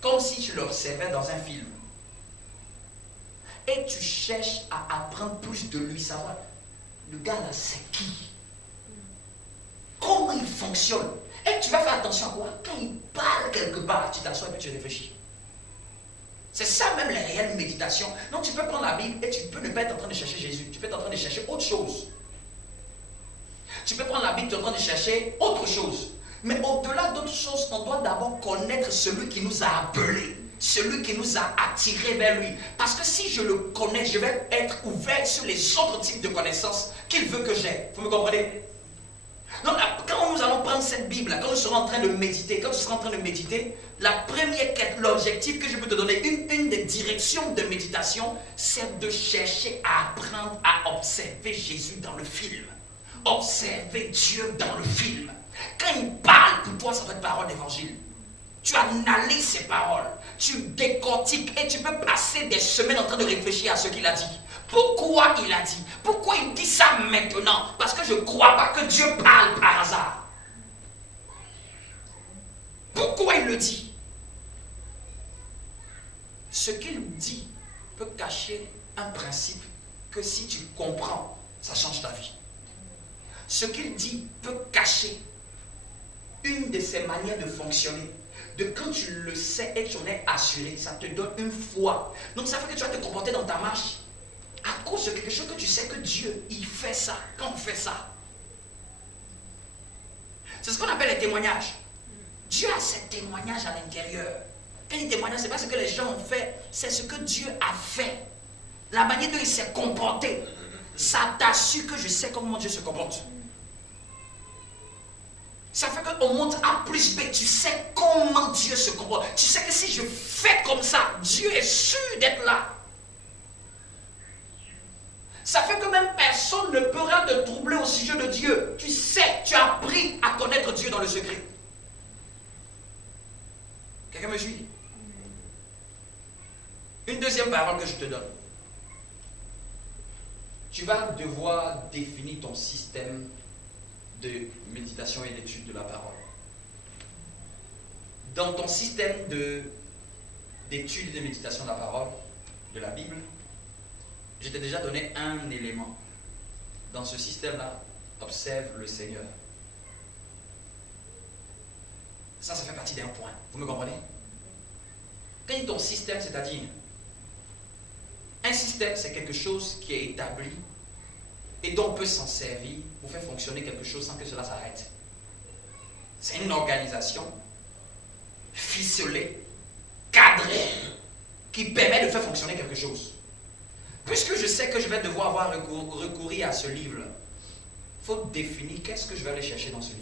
Comme si tu l'observais dans un film. Et tu cherches à apprendre plus de lui, savoir, le gars là, c'est qui? Comment il fonctionne? Et tu vas faire attention à quoi? Quand il parle quelque part, tu t'assois et puis tu réfléchis. C'est ça même la réelle méditation. Donc tu peux prendre la Bible et tu peux ne pas être en train de chercher Jésus. Tu peux être en train de chercher autre chose. Tu peux prendre la Bible, tu es en train de chercher autre chose. Mais au-delà d'autres choses, on doit d'abord connaître celui qui nous a appelés. Celui qui nous a attirés vers lui. Parce que si je le connais, je vais être ouvert sur les autres types de connaissances qu'il veut que j'aie. Vous me comprenez? Donc, quand nous allons prendre cette Bible, quand nous serons en train de méditer, la première quête, l'objectif que je peux te donner, une des directions de méditation, c'est de chercher à apprendre à observer Jésus dans le film. Observer Dieu dans le film. Quand il parle, pour toi, ça doit être parole d'évangile. Tu analyses ses paroles, tu décortiques et tu peux passer des semaines en train de réfléchir à ce qu'il a dit. Pourquoi il a dit? Pourquoi il dit ça maintenant? Parce que je ne crois pas que Dieu parle par hasard. Pourquoi il le dit? Ce qu'il dit peut cacher un principe que si tu comprends, ça change ta vie. Ce qu'il dit peut cacher une de ses manières de fonctionner. De quand tu le sais et tu en es assuré, ça te donne une foi. Donc ça fait que tu vas te comporter dans ta marche à cause de quelque chose que tu sais que Dieu, il fait ça, quand on fait ça. C'est ce qu'on appelle les témoignages. Dieu a ses témoignages à l'intérieur. Quand il témoigne, ce n'est pas ce que les gens ont fait, c'est ce que Dieu a fait. La manière dont il s'est comporté, ça t'assure que je sais comment Dieu se comporte. Ça fait qu'on monte A plus B, tu sais comment Dieu se comporte. Tu sais que si je fais comme ça, Dieu est sûr d'être là. Ça fait que même personne ne pourra te troubler au sujet de Dieu. Tu sais, tu as appris à connaître Dieu dans le secret. Quelqu'un me suit? Une deuxième parole que je te donne. Tu vas devoir définir ton système de méditation et d'étude de la parole. Dans ton système d'étude et de méditation de la parole, de la Bible, je t'ai déjà donné un élément. Dans ce système-là, observe le Seigneur. Ça fait partie d'un point. Vous me comprenez? Quand il dit ton système, c'est-à-dire, un système, c'est quelque chose qui est établi et dont on peut s'en servir pour faire fonctionner quelque chose sans que cela s'arrête. C'est une organisation ficelée, cadrée, qui permet de faire fonctionner quelque chose. Puisque je sais que je vais devoir avoir recourir à ce livre-là, il faut définir qu'est-ce que je vais aller chercher dans ce livre.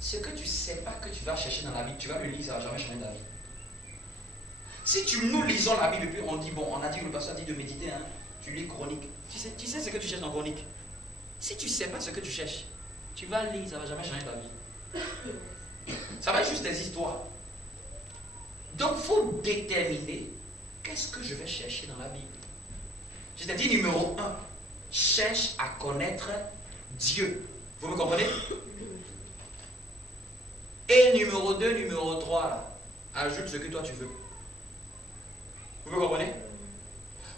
Ce que tu ne sais pas que tu vas chercher dans la Bible, tu vas le lire, ça ne va jamais changer ta vie. Si nous lisons la Bible et puis on dit, bon, on a dit que le pasteur a dit de méditer, hein, tu lis Chronique. Tu sais ce que tu cherches dans Chronique. Si tu ne sais pas ce que tu cherches, tu vas lire, ça ne va jamais changer ta vie. Ça va être juste des histoires. Donc, il faut déterminer qu'est-ce que je vais chercher dans la Bible. Je t'ai dit numéro 1, cherche à connaître Dieu. Vous me comprenez? Et numéro 2, numéro 3, là, ajoute ce que toi tu veux. Vous me comprenez?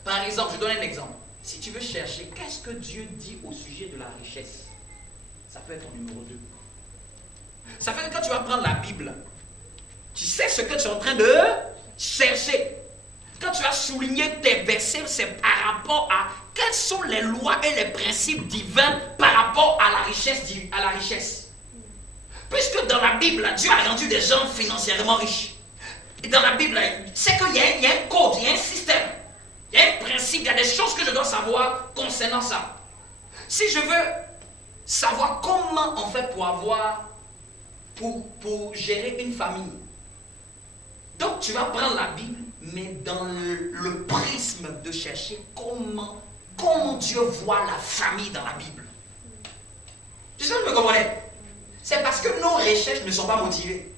Par exemple, je donne un exemple. Si tu veux chercher qu'est-ce que Dieu dit au sujet de la richesse, ça peut être ton numéro 2. Ça fait que quand tu vas prendre la Bible, tu sais ce que tu es en train de chercher. Quand tu vas souligner tes versets, c'est par rapport à quelles sont les lois et les principes divins par rapport à la richesse. Puisque dans la Bible, Dieu a rendu des gens financièrement riches. Et dans la Bible, c'est qu'il y a un code, il y a un système, il y a un principe, il y a des choses que je dois savoir concernant ça. Si je veux savoir comment on fait pour gérer une famille, donc tu vas prendre la Bible, mais dans le prisme de chercher comment Dieu voit la famille dans la Bible. Tu sais, vous me comprenez? C'est parce que nos recherches ne sont pas motivées.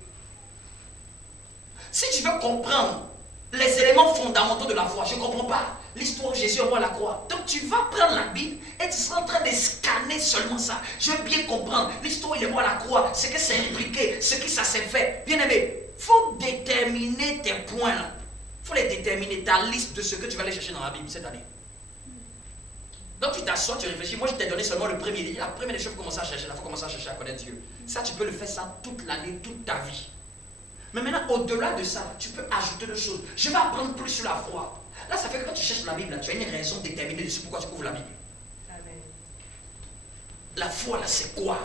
Si tu veux comprendre les éléments fondamentaux de la foi, je ne comprends pas l'histoire de Jésus au bout de la croix. Donc tu vas prendre la Bible et tu seras en train de scanner seulement ça. Je veux bien comprendre l'histoire, il est bout à la croix, ce que c'est impliqué, ce que ça s'est fait. Bien aimé, il faut déterminer tes points là. Il faut les déterminer, ta liste de ce que tu vas aller chercher dans la Bible cette année. Donc tu t'assois, tu réfléchis. Moi je t'ai donné seulement le premier. La première des choses, il faut commencer à chercher. Il faut commencer à chercher à connaître Dieu. Ça, tu peux le faire ça toute l'année, toute ta vie. Mais maintenant, au-delà de ça, tu peux ajouter des choses. Je vais apprendre plus sur la foi. Là, ça fait que quand tu cherches la Bible, là, tu as une raison déterminée de ce pourquoi tu ouvres la Bible. Amen. La foi, là, c'est quoi?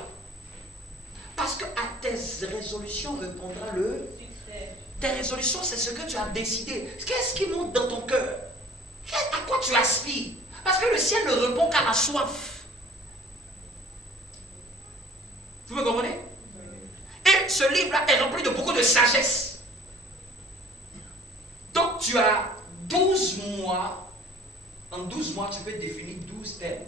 Parce que à tes résolutions répondra le succès. Tes résolutions, c'est ce que tu as décidé. Qu'est-ce qui monte dans ton cœur? À quoi tu aspires? Parce que le ciel ne répond qu'à la soif. Vous me comprenez? Et ce livre-là est rempli de beaucoup de sagesse. Donc tu as 12 mois. En 12 mois, tu peux définir 12 thèmes.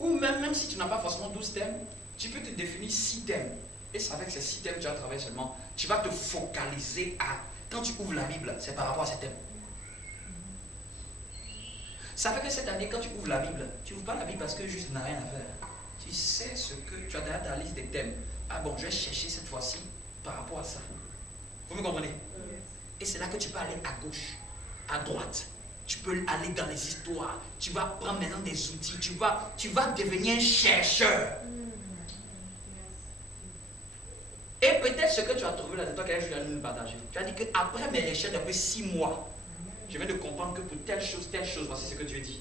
Ou même si tu n'as pas forcément 12 thèmes, tu peux te définir 6 thèmes. Et c'est avec ces 6 thèmes que tu vas travailler seulement. Tu vas te focaliser à... Quand tu ouvres la Bible, c'est par rapport à ces thèmes. Ça fait que cette année, quand tu ouvres la Bible, tu n'ouvres pas la Bible parce que juste tu n'as rien à faire. Tu sais ce que tu as dans ta liste des thèmes. Ah bon, je vais chercher cette fois-ci par rapport à ça. Vous me comprenez? Et c'est là que tu peux aller à gauche, à droite. Tu peux aller dans les histoires. Tu vas prendre maintenant des outils. Tu vas devenir un chercheur. Et peut-être ce que tu as trouvé là, de toi, quelqu'un va nous partager. Tu as dit qu'après mes recherches, depuis 6 mois, je viens de comprendre que pour telle chose, voici ce que Dieu dit.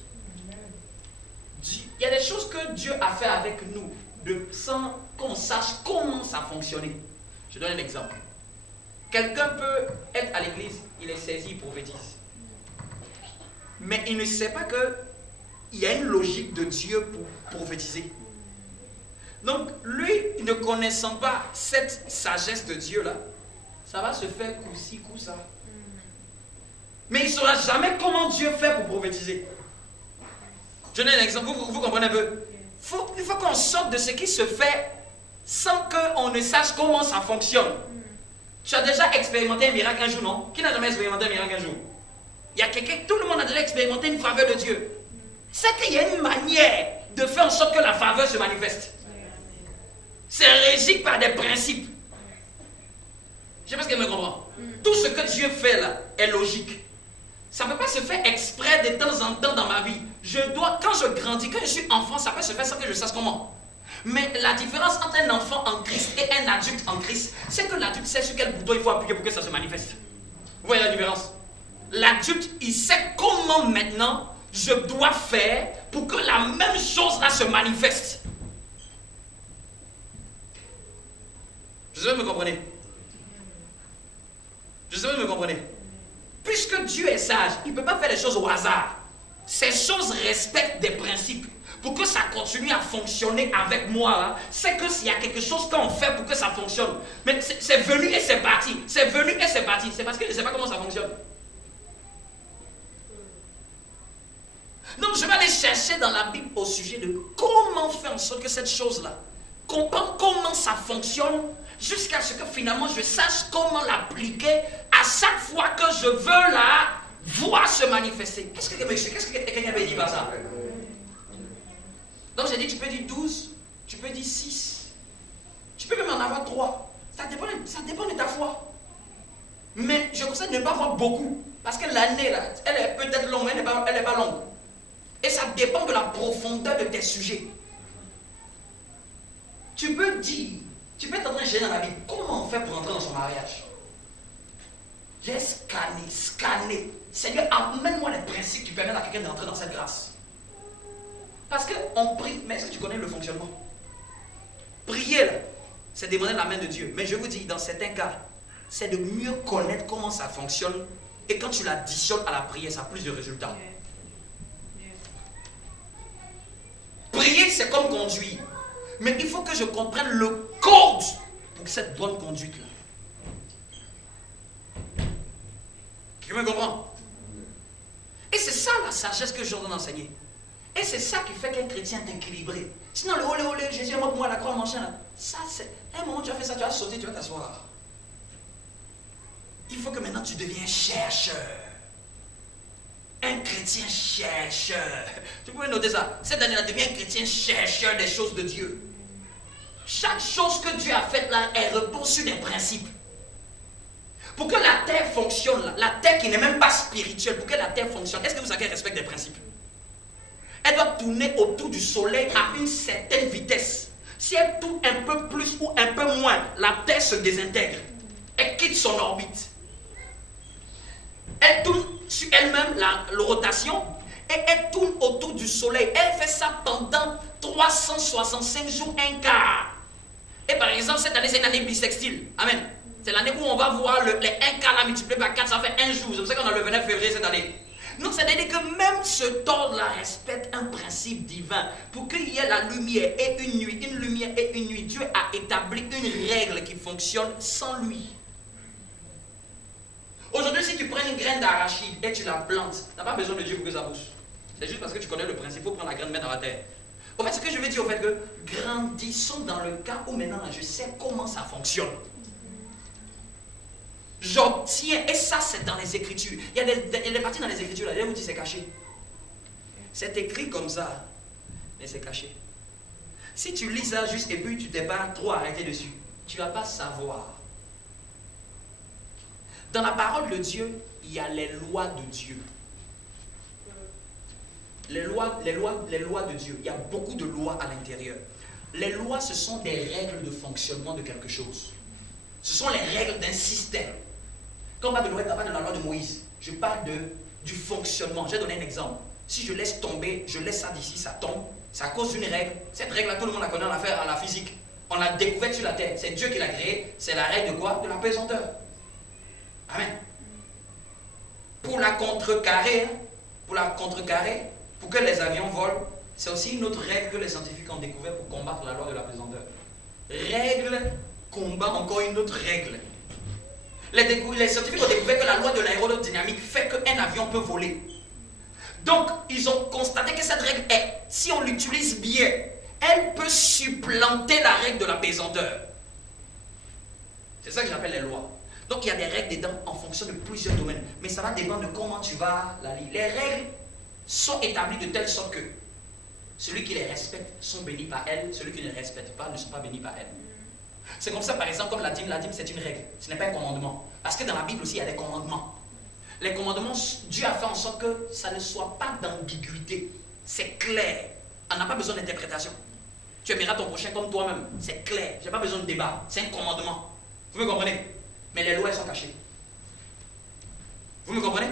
Il y a des choses que Dieu a fait avec nous, sans qu'on sache comment ça fonctionnait. Je donne un exemple. Quelqu'un peut être à l'église, il est saisi, il prophétise. Mais il ne sait pas qu'il y a une logique de Dieu pour prophétiser. Donc, lui, ne connaissant pas cette sagesse de Dieu-là, ça va se faire coup-ci, coup-ça. Mais il ne saura jamais comment Dieu fait pour prophétiser. Je donne un exemple, vous comprenez un peu? Il faut qu'on sorte de ce qui se fait sans qu'on ne sache comment ça fonctionne. Tu as déjà expérimenté un miracle un jour, non? Qui n'a jamais expérimenté un miracle un jour? Il y a quelqu'un, tout le monde a déjà expérimenté une faveur de Dieu. C'est qu'il y a une manière de faire en sorte que la faveur se manifeste. C'est régi par des principes. Je ne sais pas ce qu'elle me comprend. Tout ce que Dieu fait là est logique. Ça ne peut pas se faire exprès de temps en temps dans ma vie. Quand je grandis, quand je suis enfant, ça peut se faire sans que je sache comment. Mais la différence entre un enfant en Christ et un adulte en Christ, c'est que l'adulte sait sur quel bouton il faut appuyer pour que ça se manifeste. Vous voyez la différence? L'adulte, il sait comment maintenant je dois faire pour que la même chose là se manifeste. Je sais pas si vous me comprenez. Je sais pas si vous me comprenez. Puisque Dieu est sage, il ne peut pas faire les choses au hasard. Ces choses respectent des principes. Pour que ça continue à fonctionner avec moi, c'est que s'il y a quelque chose qu'on fait pour que ça fonctionne. Mais c'est venu et c'est parti. C'est venu et c'est parti. C'est parce que je ne sais pas comment ça fonctionne. Donc je vais aller chercher dans la Bible au sujet de comment faire en sorte que cette chose-là, comprendre comment ça fonctionne, jusqu'à ce que finalement je sache comment l'appliquer à chaque fois que je veux la voir se manifester. Qu'est-ce que quelqu'un avait dit par ça? Donc j'ai dit, tu peux dire 12, tu peux dire 6, tu peux même en avoir 3. Ça dépend de ta foi. Mais je conseille de ne pas avoir beaucoup. Parce que l'année, là, elle est peut-être longue, elle n'est pas longue. Et ça dépend de la profondeur de tes sujets. Tu peux dire, tu peux être en train de chercher dans la Bible, comment on fait pour entrer dans son mariage? J'ai scanné. Seigneur, amène-moi les principes qui permettent à quelqu'un d'entrer dans cette grâce. Parce qu'on prie, mais est-ce que tu connais le fonctionnement? Prier, là, c'est demander la main de Dieu. Mais je vous dis, dans certains cas, c'est de mieux connaître comment ça fonctionne. Et quand tu l'additionnes à la prière, ça a plus de résultats. Prier, c'est comme conduire. Mais il faut que je comprenne le code pour cette bonne conduite-là. Tu me comprends? Et c'est ça la sagesse que je donne enseigner. Et c'est ça qui fait qu'un chrétien est équilibré. Sinon, le olé, Jésus, moi, la croix, le machin, là. Ça, c'est. À un moment, tu as fait ça, tu vas sauter, tu vas t'asseoir. Il faut que maintenant tu deviens chercheur. Un chrétien chercheur. Tu pouvez noter ça. Cette année-là, deviens un chrétien chercheur des choses de Dieu. Chaque chose que Dieu a faite là, elle repose sur des principes. Pour que la terre fonctionne, là, la terre qui n'est même pas spirituelle, pour que la terre fonctionne, est-ce que vous savez qu'elle respecte des principes? Elle doit tourner autour du soleil à une certaine vitesse. Si elle tourne un peu plus ou un peu moins, la terre se désintègre. Elle quitte son orbite. Elle tourne sur elle-même la rotation et elle tourne autour du soleil. Elle fait ça pendant 365 jours, un quart. Et par exemple, cette année, c'est une année bissextile. Amen. C'est l'année où on va voir les 1 quart là multiplié par 4, ça fait un jour. C'est pour ça qu'on a le 29 février cette année. Donc, c'est-à-dire que même ce ordre-là respecte un principe divin. Pour qu'il y ait la lumière et une nuit, une lumière et une nuit, Dieu a établi une règle qui fonctionne sans lui. Aujourd'hui, si tu prends une graine d'arachide et tu la plantes, tu n'as pas besoin de Dieu pour que ça pousse. C'est juste parce que tu connais le principe, il faut prendre la graine, mettre dans la terre. Au fait, ce que je veux dire, au fait que grandissons dans le cas où maintenant je sais comment ça fonctionne. J'obtiens, et ça c'est dans les Écritures. Il y a des parties dans les Écritures, là, je vous dis c'est caché. C'est écrit comme ça, mais c'est caché. Si tu lis ça juste et puis tu t'es pas trop arrêté dessus, tu ne vas pas savoir. Dans la parole de Dieu, il y a les lois de Dieu. Les lois de Dieu. Il y a beaucoup de lois à l'intérieur. Les lois, ce sont des règles de fonctionnement de quelque chose. Ce sont les règles d'un système. Quand on parle de loi, on parle de la loi de Moïse. Je parle du fonctionnement. Je vais donner un exemple. Si je laisse tomber, je laisse ça d'ici, ça tombe. C'est à cause d'une règle. Cette règle-là, tout le monde la connaît à la physique. On l'a découverte sur la terre. C'est Dieu qui l'a créée. C'est la règle de quoi? De la pesanteur. Amen. Pour la contrecarrer, pour que les avions volent, c'est aussi une autre règle que les scientifiques ont découvert pour combattre la loi de la pesanteur. Règle combat encore une autre règle. Les scientifiques ont découvert que la loi de l'aérodynamique fait qu'un avion peut voler. Donc, ils ont constaté que cette règle est, si on l'utilise bien, elle peut supplanter la règle de la pesanteur. C'est ça que j'appelle les lois. Donc, il y a des règles dedans en fonction de plusieurs domaines. Mais ça va dépendre de comment tu vas la lire. Les règles sont établies de telle sorte que celui qui les respecte sont bénis par elles, celui qui ne les respecte pas ne sont pas bénis par elles. C'est comme ça, par exemple, comme la dîme c'est une règle, ce n'est pas un commandement. Parce que dans la Bible aussi, il y a des commandements. Les commandements, Dieu a fait en sorte que ça ne soit pas d'ambiguïté. C'est clair. On n'a pas besoin d'interprétation. Tu aimeras ton prochain comme toi-même. C'est clair. Je n'ai pas besoin de débat. C'est un commandement. Vous me comprenez? Mais les lois, elles sont cachées. Vous me comprenez?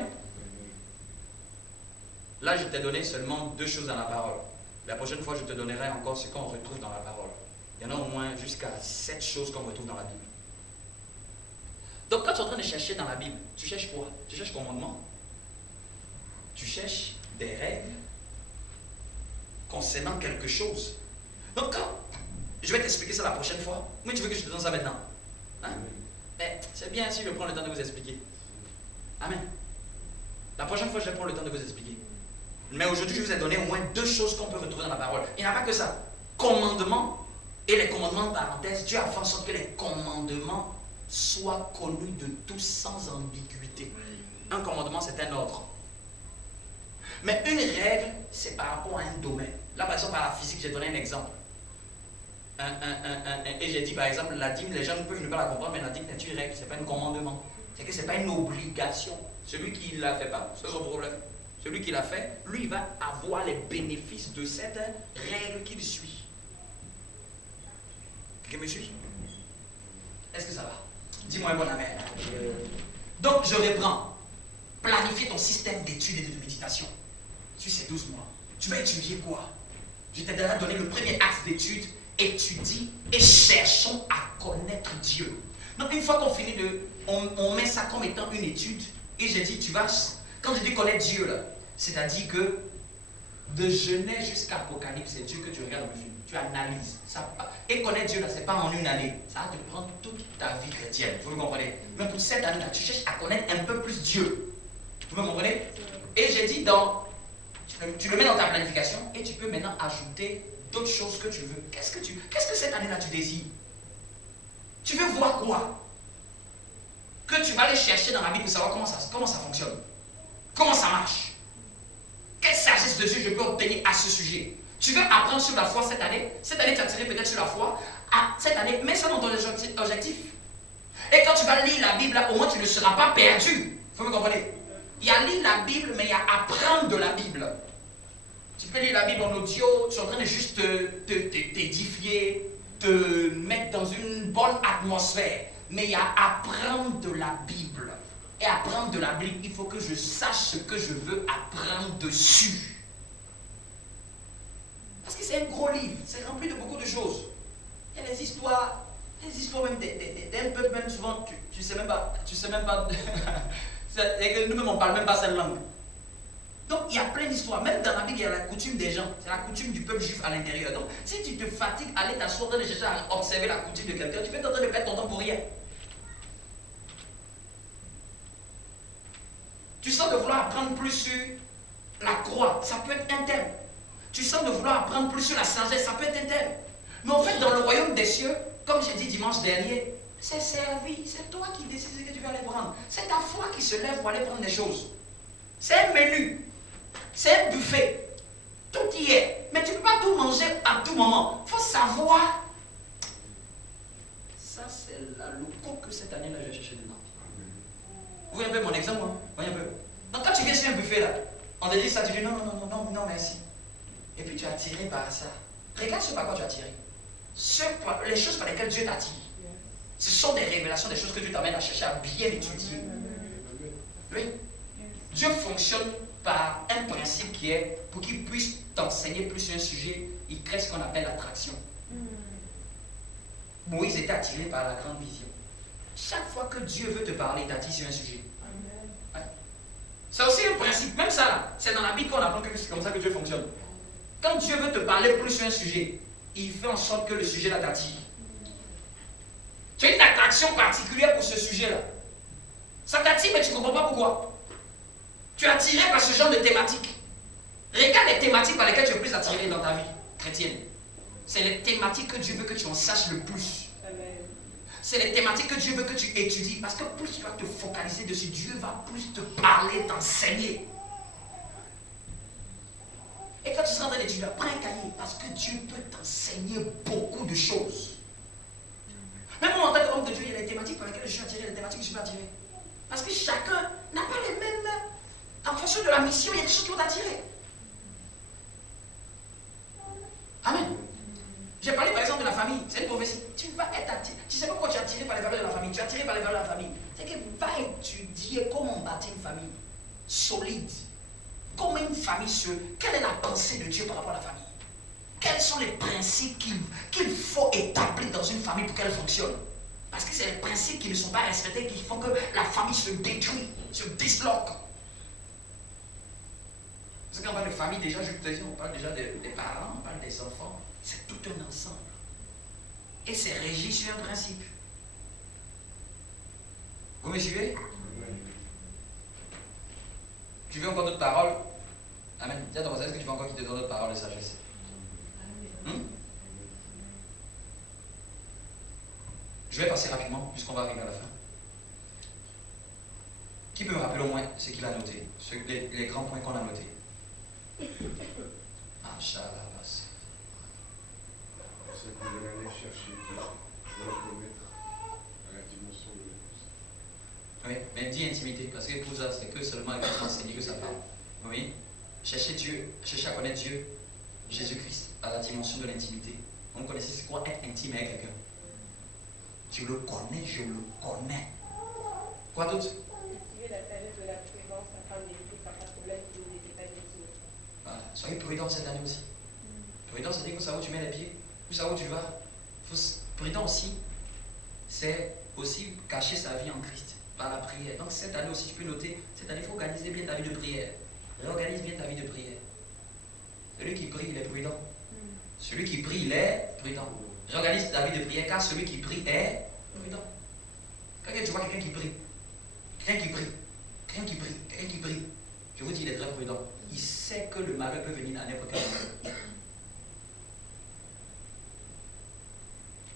Là, je t'ai donné seulement 2 choses dans la parole. La prochaine fois, je te donnerai encore ce qu'on retrouve dans la parole. Il y en a au moins jusqu'à 7 choses qu'on retrouve dans la Bible. Donc, quand tu es en train de chercher dans la Bible, tu cherches quoi? Tu cherches commandement? Tu cherches des règles concernant quelque chose. Donc, quand je vais t'expliquer ça la prochaine fois, mais tu veux que je te donne ça maintenant? Hein? Mais c'est bien si je prends le temps de vous expliquer. Amen. La prochaine fois, je vais prendre le temps de vous expliquer. Mais aujourd'hui, je vous ai donné au moins 2 choses qu'on peut retrouver dans la parole. Il n'y en a pas que ça. Commandement et les commandements de parenthèse. Dieu a fait en sorte que les commandements soient connus de tous sans ambiguïté. Un commandement, c'est un ordre. Mais une règle, c'est par rapport à un domaine. Là, par exemple, par la physique, j'ai donné un exemple. Et j'ai dit, par exemple, la dîme, les gens ne peuvent ne pas la comprendre, mais la dîme est une règle, ce n'est pas un commandement. C'est que ce n'est pas une obligation. Celui qui ne la fait pas, c'est son problème. Celui qui l'a fait, lui, il va avoir les bénéfices de cette règle qu'il suit. Quelqu'un me suit? Est-ce que ça va? Dis-moi un bon amen. Donc, je reprends. Planifier ton système d'études et de méditation. Sur ces 12 mois. Tu vas étudier quoi? Je t'ai déjà donné le premier axe d'étude. Étudie et cherchons à connaître Dieu. Donc, une fois qu'on finit on met ça comme étant une étude. Et j'ai dit, tu vas... Quand je dis connaître Dieu, là, c'est-à-dire que de Genèse jusqu'à Apocalypse, c'est Dieu que tu regardes dans le film. Tu analyses. Ça, et connaître Dieu, là, c'est pas en une année. Ça va te prendre toute ta vie chrétienne. Vous me comprenez? Mais pour cette année-là, tu cherches à connaître un peu plus Dieu. Vous me comprenez? Et j'ai dit, tu le mets dans ta planification et tu peux maintenant ajouter d'autres choses que tu veux. Qu'est-ce que cette année-là tu désires? Tu veux voir quoi? Que tu vas aller chercher dans la Bible pour savoir comment ça fonctionne. Comment ça marche? Quelle sagesse de Dieu je peux obtenir à ce sujet? Tu veux apprendre sur la foi cette année? Cette année, tu as tiré peut-être sur la foi. Cette année, mets ça dans ton objectif. Et quand tu vas lire la Bible, là, au moins tu ne seras pas perdu. Vous me comprenez? Il y a lire la Bible, mais il y a apprendre de la Bible. Tu peux lire la Bible en audio, tu es en train de juste t'édifier, te mettre dans une bonne atmosphère. Mais il y a apprendre de la Bible. Et apprendre de la Bible, il faut que je sache ce que je veux apprendre dessus. Parce que c'est un gros livre, c'est rempli de beaucoup de choses. Il y a des histoires même d'un peuple, même souvent, tu sais même pas, nous-mêmes on parle même pas cette langue. Donc il y a plein d'histoires, même dans la Bible il y a la coutume des gens, c'est la coutume du peuple juif à l'intérieur. Donc si tu te fatigues à aller t'asseoir en train de chercher à observer la coutume de quelqu'un, tu peux être en train de perdre ton temps pour rien. Tu sens de vouloir apprendre plus sur la croix, ça peut être un thème. Tu sens de vouloir apprendre plus sur la sagesse, ça peut être un thème. Mais en fait, dans le royaume des cieux, comme j'ai dit dimanche dernier, c'est servi, c'est toi qui décides ce que tu vas aller prendre. C'est ta foi qui se lève pour aller prendre des choses. C'est un menu, c'est un buffet. Tout y est. Mais tu ne peux pas tout manger à tout moment. Il faut savoir. Ça, c'est la loco que cette année-là, je vais chercher dedans. Vous voyez un peu mon exemple, hein? Voyez un peu. Donc quand tu viens sur un buffet là, on te dit ça, tu dis non, merci. Et puis tu es attiré par ça. Regarde ce par quoi tu es attiré. Les choses par lesquelles Dieu t'attire. Ce sont des révélations, des choses que Dieu t'amène à chercher à bien étudier. Oui. Dieu fonctionne par un principe qui est, pour qu'il puisse t'enseigner plus sur un sujet, il crée ce qu'on appelle l'attraction. Moïse était attiré par la grande vision. Chaque fois que Dieu veut te parler, il t'attire sur un sujet. Ouais. C'est aussi un principe, même ça, c'est dans la Bible qu'on apprend que c'est comme ça que Dieu fonctionne. Quand Dieu veut te parler plus sur un sujet, il fait en sorte que le sujet là t'attire. Tu as une attraction particulière pour ce sujet-là. Ça t'attire, mais tu ne comprends pas pourquoi. Tu es attiré par ce genre de thématique. Regarde les thématiques par lesquelles tu es plus attiré dans ta vie chrétienne. C'est les thématiques que Dieu veut que tu en saches le plus. C'est les thématiques que Dieu veut que tu étudies. Parce que plus tu vas te focaliser dessus, Dieu va plus te parler, t'enseigner. Et quand tu seras en train d'étudier, prends un cahier. Parce que Dieu peut t'enseigner beaucoup de choses. Même moi, en tant qu'homme de Dieu, il y a des thématiques par lesquelles je suis attiré, des thématiques que je suis pas attiré. Parce que chacun n'a pas les mêmes. En fonction de la mission, il y a des choses qui vont t'attirer. Amen. J'ai parlé par exemple de la famille, c'est une prophétie. Tu vas être attiré. Tu sais pas pourquoi tu es attiré par les valeurs de la famille. Tu es attiré par les valeurs de la famille. C'est que va étudier comment bâtir une famille solide. Comment une famille quelle est la pensée de Dieu par rapport à la famille? Quels sont les principes qu'il faut établir dans une famille pour qu'elle fonctionne? Parce que c'est les principes qui ne sont pas respectés qui font que la famille se détruit, se disloque. Parce qu'on parle de famille, déjà, je te dis, on parle déjà des parents, on parle des enfants. C'est tout un ensemble. Et c'est régi sur un principe. Vous me suivez? Tu veux encore d'autres paroles? Amen. Tiens, est-ce que tu veux encore qu'il te donne d'autres paroles de sagesse? Je vais passer rapidement, puisqu'on va arriver à la fin. Qui peut me rappeler au moins ce qu'il a noté, les grands points qu'on a notés? Ah, Chalabas. C'est qu'on va aller chercher Dieu, reconnaître à la dimension de l'épouse. Oui, mais dis intimité, parce que pour ça, c'est que seulement avec enseigner que ça parle. Oui, chercher Dieu, chercher à connaître Dieu, Jésus-Christ, à la dimension de l'intimité. On connaissait c'est quoi être intime avec quelqu'un. Tu le connais, je le connais. Quoi d'autre? Cultiver la sagesse de la prudence afin d'éviter certains problèmes qui n'étaient pas destinés. Voilà. Soyez prudent cette année aussi. Prudent, c'est-à-dire que ça où tu mets les pieds, où ça où tu vas. Prudent aussi, c'est aussi cacher sa vie en Christ par la prière. Donc cette année aussi, tu peux noter, cette année, il faut organiser bien ta vie de prière. Réorganise bien ta vie de prière. Celui qui prie, il est prudent. Celui qui prie, il est prudent. Réorganise ta vie de prière, car celui qui prie est prudent. Quand tu vois quelqu'un qui prie, je vous dis, il est très prudent. Il sait que le malheur peut venir à n'importe quel moment.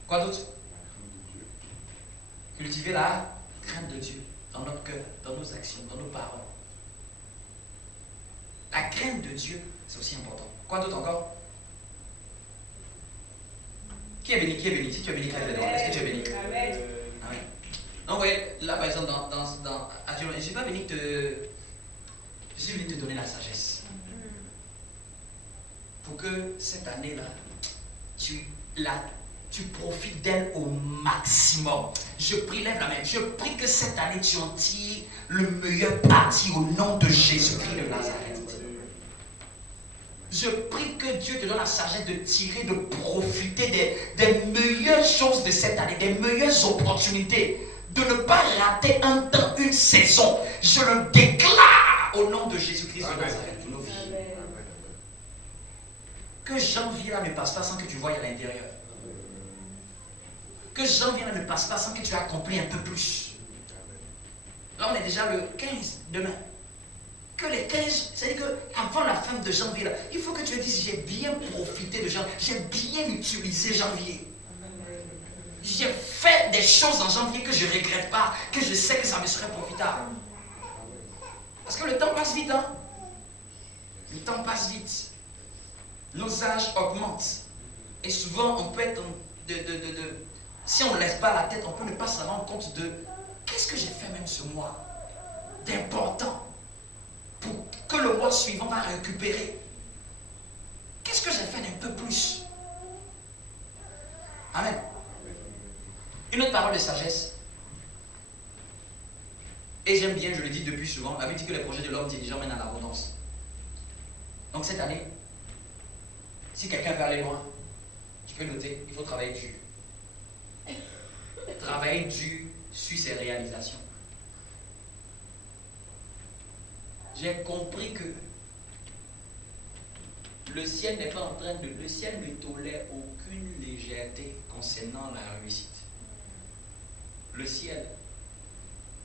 Quoi d'autre? Cultiver la crainte de Dieu dans notre cœur, dans nos actions, dans nos paroles. La crainte de Dieu, c'est aussi important. Quoi d'autre encore? Qui est béni? Qui est béni? Si tu es béni, crève les dents. Est-ce que tu es béni? Amen. Amen. Donc, vous voyez, là par exemple, je ne suis pas venu je suis venu te donner la sagesse. Pour que cette année-là, tu profites d'elle au maximum. Je prie, lève la main. Je prie que cette année, tu en tires le meilleur parti au nom de Jésus-Christ de Nazareth. Je prie que Dieu te donne la sagesse de tirer, de profiter des meilleures choses de cette année, des meilleures opportunités, de ne pas rater un temps, une saison. Je le déclare au nom de Jésus-Christ de Nazareth pour nos vies. Que janvier là ne passe pas sans que tu voies à l'intérieur. Que janvier là ne passe pas sans que tu aies accompli un peu plus. Là on est déjà le 15 demain. Que les 15, c'est-à-dire qu'avant la fin de janvier, là, il faut que tu te dises, j'ai bien profité de janvier, j'ai bien utilisé janvier. J'ai fait des choses en janvier que je ne regrette pas, que je sais que ça me serait profitable. Parce que le temps passe vite, hein. Le temps passe vite. Nos âges augmentent. Et souvent, on peut être si on ne lève pas la tête, on peut ne pas se rendre compte de qu'est-ce que j'ai fait même ce mois d'important. Pour que le mois suivant va récupérer. Qu'est-ce que j'ai fait d'un peu plus? Amen. Une autre parole de sagesse. Et j'aime bien, je le dis depuis souvent, la Bible dit que les projets de l'homme diligent mènent à l'abondance. Donc cette année, si quelqu'un veut aller loin, tu peux noter, il faut travailler dur. Travailler dur sur ses réalisations. J'ai compris que le ciel n'est pas en train de... Le ciel ne tolère aucune légèreté concernant la réussite. Le ciel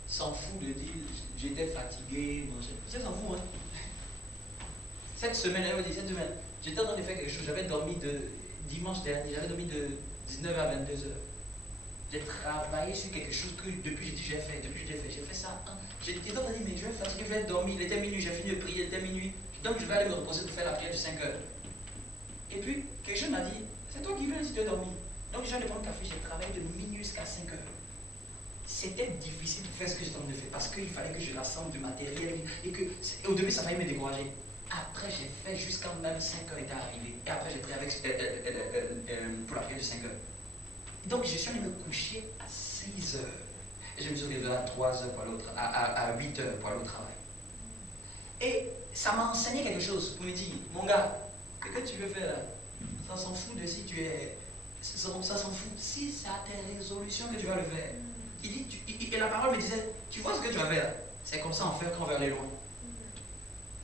s'en fout de dire j'étais fatigué, ça s'en fout, hein. Cette semaine, j'étais en train de faire quelque chose, j'avais dormi de dimanche dernier, j'avais dormi de 19h à 22h. J'ai travaillé sur quelque chose que depuis j'ai fait ça. J'étais dans la nuit, mais je vais fatiguer, je vais dormir. Il était minuit, j'ai fini de prier, il était minuit. Donc je vais aller me reposer pour faire la prière de 5 heures. Et puis, quelqu'un m'a dit, c'est toi qui viens si tu as dormi. Donc je viens de prendre café, j'ai travaillé de minuit jusqu'à 5 heures. C'était difficile de faire ce que j'étais en train de faire parce qu'il fallait que je rassemble du matériel et que au début ça faillit me décourager. Après, j'ai fait jusqu'à même 5 heures était arrivé. Et après, j'ai pris avec, pour la prière de 5 heures. Donc, je suis allé me coucher à 6 heures. Et je me suis réveillé à 3 heures pour l'autre, à 8 heures pour aller au travail. Et ça m'a enseigné quelque chose pour me dire, mon gars, qu'est-ce que tu veux faire là? Ça s'en fout de si tu es. Ça s'en fout. Si c'est à tes résolutions que tu vas le faire. Il dit, et la parole me disait, tu vois ce que tu vas faire? C'est comme ça en faire quand on va aller loin.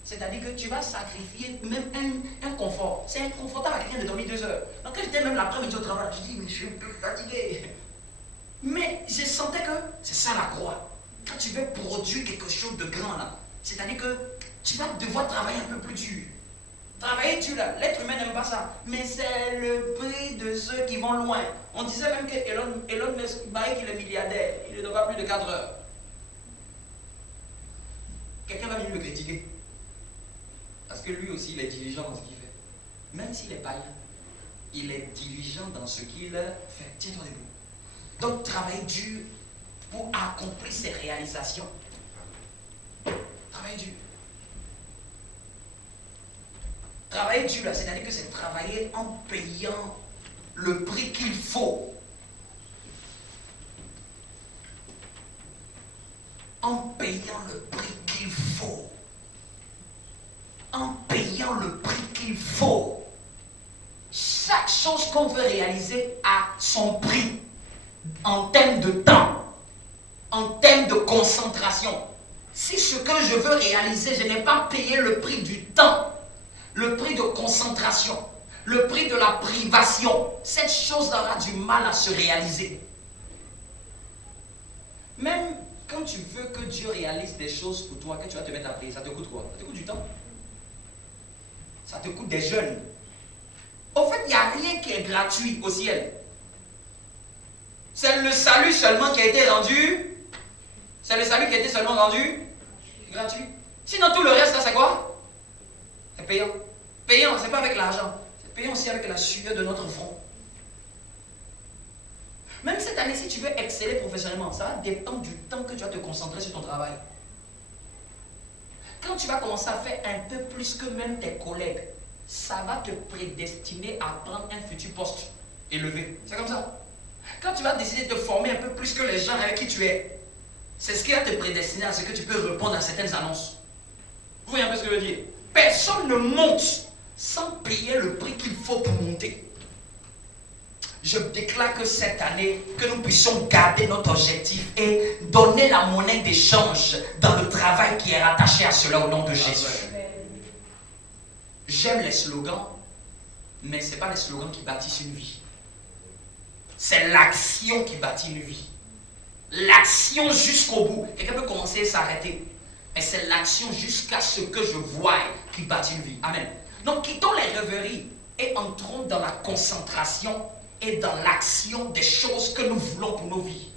C'est-à-dire que tu vas sacrifier même un confort. C'est inconfortable à quelqu'un de dormir 2 heures. Donc quand j'étais même l'après-midi au travail, je dis, mais je suis un peu fatigué. Mais je sentais que c'est ça la croix. Quand tu veux produire quelque chose de grand là, c'est-à-dire que tu vas devoir travailler un peu plus dur. Travailler dur là, l'être humain n'aime pas ça. Mais c'est le prix de ceux qui vont loin. On disait même que Elon Musk, qu'il est milliardaire, il ne dort pas plus de 4 heures. Quelqu'un va venir le critiquer. Parce que lui aussi, il est diligent dans ce qu'il fait. Même s'il est païen, il est diligent dans ce qu'il fait. Tiens-toi debout. Donc, travaille dur pour accomplir ses réalisations. Travaille dur. Travailler dur, c'est-à-dire que c'est travailler en payant le prix qu'il faut. En payant le prix qu'il faut. En payant le prix qu'il faut. Chaque chose qu'on veut réaliser a son prix. En termes de temps. En termes de concentration. Si ce que je veux réaliser, je n'ai pas payé le prix du temps, le prix de concentration, le prix de la privation, cette chose aura du mal à se réaliser. Même quand tu veux que Dieu réalise des choses pour toi, que tu vas te mettre à prier, ça te coûte quoi? Ça te coûte du temps. Ça te coûte des jeûnes. Au fait, il n'y a rien qui est gratuit au ciel. C'est le salut seulement qui a été rendu. C'est le salut qui a été seulement rendu gratuit. Sinon, tout le reste, là, c'est quoi? C'est payant. Payant, c'est pas avec l'argent. C'est payant aussi avec la sueur de notre front. Même cette année, si tu veux exceller professionnellement, ça va dépendre du temps que tu vas te concentrer sur ton travail. Quand tu vas commencer à faire un peu plus que même tes collègues, ça va te prédestiner à prendre un futur poste élevé. C'est comme ça. Quand tu vas décider de te former un peu plus que les gens avec qui tu es, c'est ce qui va te prédestiner à ce que tu peux répondre à certaines annonces. Vous voyez un peu ce que je veux dire? Personne ne monte sans payer le prix qu'il faut pour monter. Je déclare que cette année, que nous puissions garder notre objectif et donner la monnaie d'échange dans le travail qui est rattaché à cela au nom de Jésus. J'aime les slogans, mais ce n'est pas les slogans qui bâtissent une vie. C'est l'action qui bâtit une vie. L'action jusqu'au bout. Quelqu'un peut commencer et s'arrêter. Mais c'est l'action jusqu'à ce que je voie qui bâtit une vie. Amen. Donc quittons les rêveries et entrons dans la concentration et dans l'action des choses que nous voulons pour nos vies.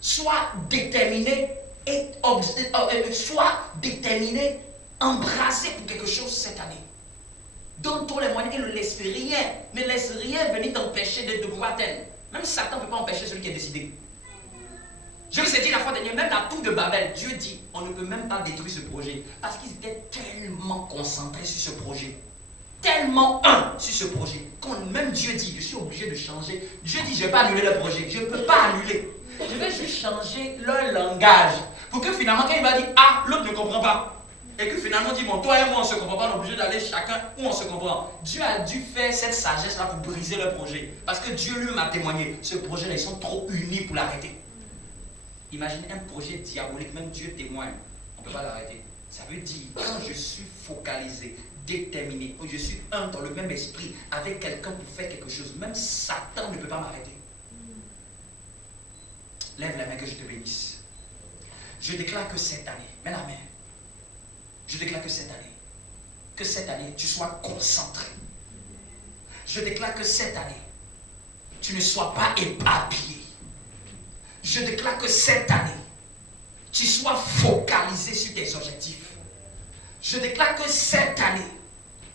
Sois déterminé embrasé pour quelque chose cette année. Donne-toi les moyens et ne laisse rien venir t'empêcher de pouvoir atteindre. Même Satan ne peut pas empêcher celui qui est décidé. Je vous ai dit la fois dernière, même la tour de Babel, Dieu dit, on ne peut même pas détruire ce projet. Parce qu'ils étaient tellement concentrés sur ce projet. Tellement sur ce projet. Quand même Dieu dit, je suis obligé de changer. Dieu dit, je ne vais pas annuler le projet. Je ne peux pas annuler. Je vais juste changer leur langage. Pour que finalement, quand il va dire, ah, l'autre ne comprend pas. Et que finalement, on dit, bon, toi et moi, on ne se comprend pas. On est obligé d'aller chacun où on se comprend. Dieu a dû faire cette sagesse-là pour briser le projet. Parce que Dieu lui m'a témoigné. Ce projet-là, ils sont trop unis pour l'arrêter. Imagine un projet diabolique, même Dieu témoigne. On ne peut pas l'arrêter. Ça veut dire, quand je suis focalisé, déterminé, je suis un dans le même esprit, avec quelqu'un pour faire quelque chose, même Satan ne peut pas m'arrêter. Lève la main que je te bénisse. Je déclare que cette année, mets la main. Je déclare que cette année, tu sois concentré. Je déclare que cette année, tu ne sois pas éparpillé. Je déclare que cette année, tu sois focalisé sur tes objectifs. Je déclare que cette année,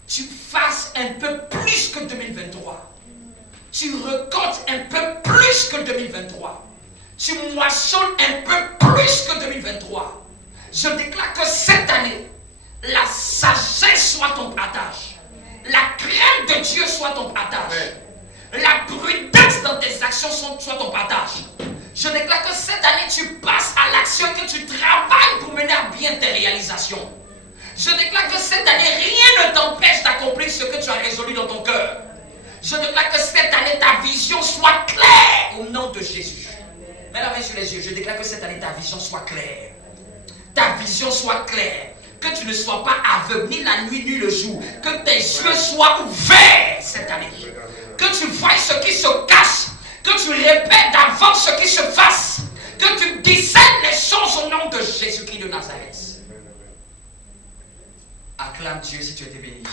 tu fasses un peu plus que 2023. Tu récoltes un peu plus que 2023. Tu moissonnes un peu plus que 2023. Je déclare que cette année, la sagesse soit ton partage. La crainte de Dieu soit ton partage. La prudence dans tes actions soit ton partage. Je déclare que cette année, tu passes à l'action, que tu travailles pour mener à bien tes réalisations. Je déclare que cette année, rien ne t'empêche d'accomplir ce que tu as résolu dans ton cœur. Je déclare que cette année, ta vision soit claire au nom de Jésus. Mets la main sur les yeux. Je déclare que cette année, ta vision soit claire. Ta vision soit claire. Que tu ne sois pas aveugle, ni la nuit, ni le jour. Que tes yeux soient ouverts cette année. Que tu voies ce qui se cache. Que tu répètes d'avance ce qui se fasse. Que tu discernes les choses au nom de Jésus-Christ de Nazareth. Acclame Dieu si tu étais béni.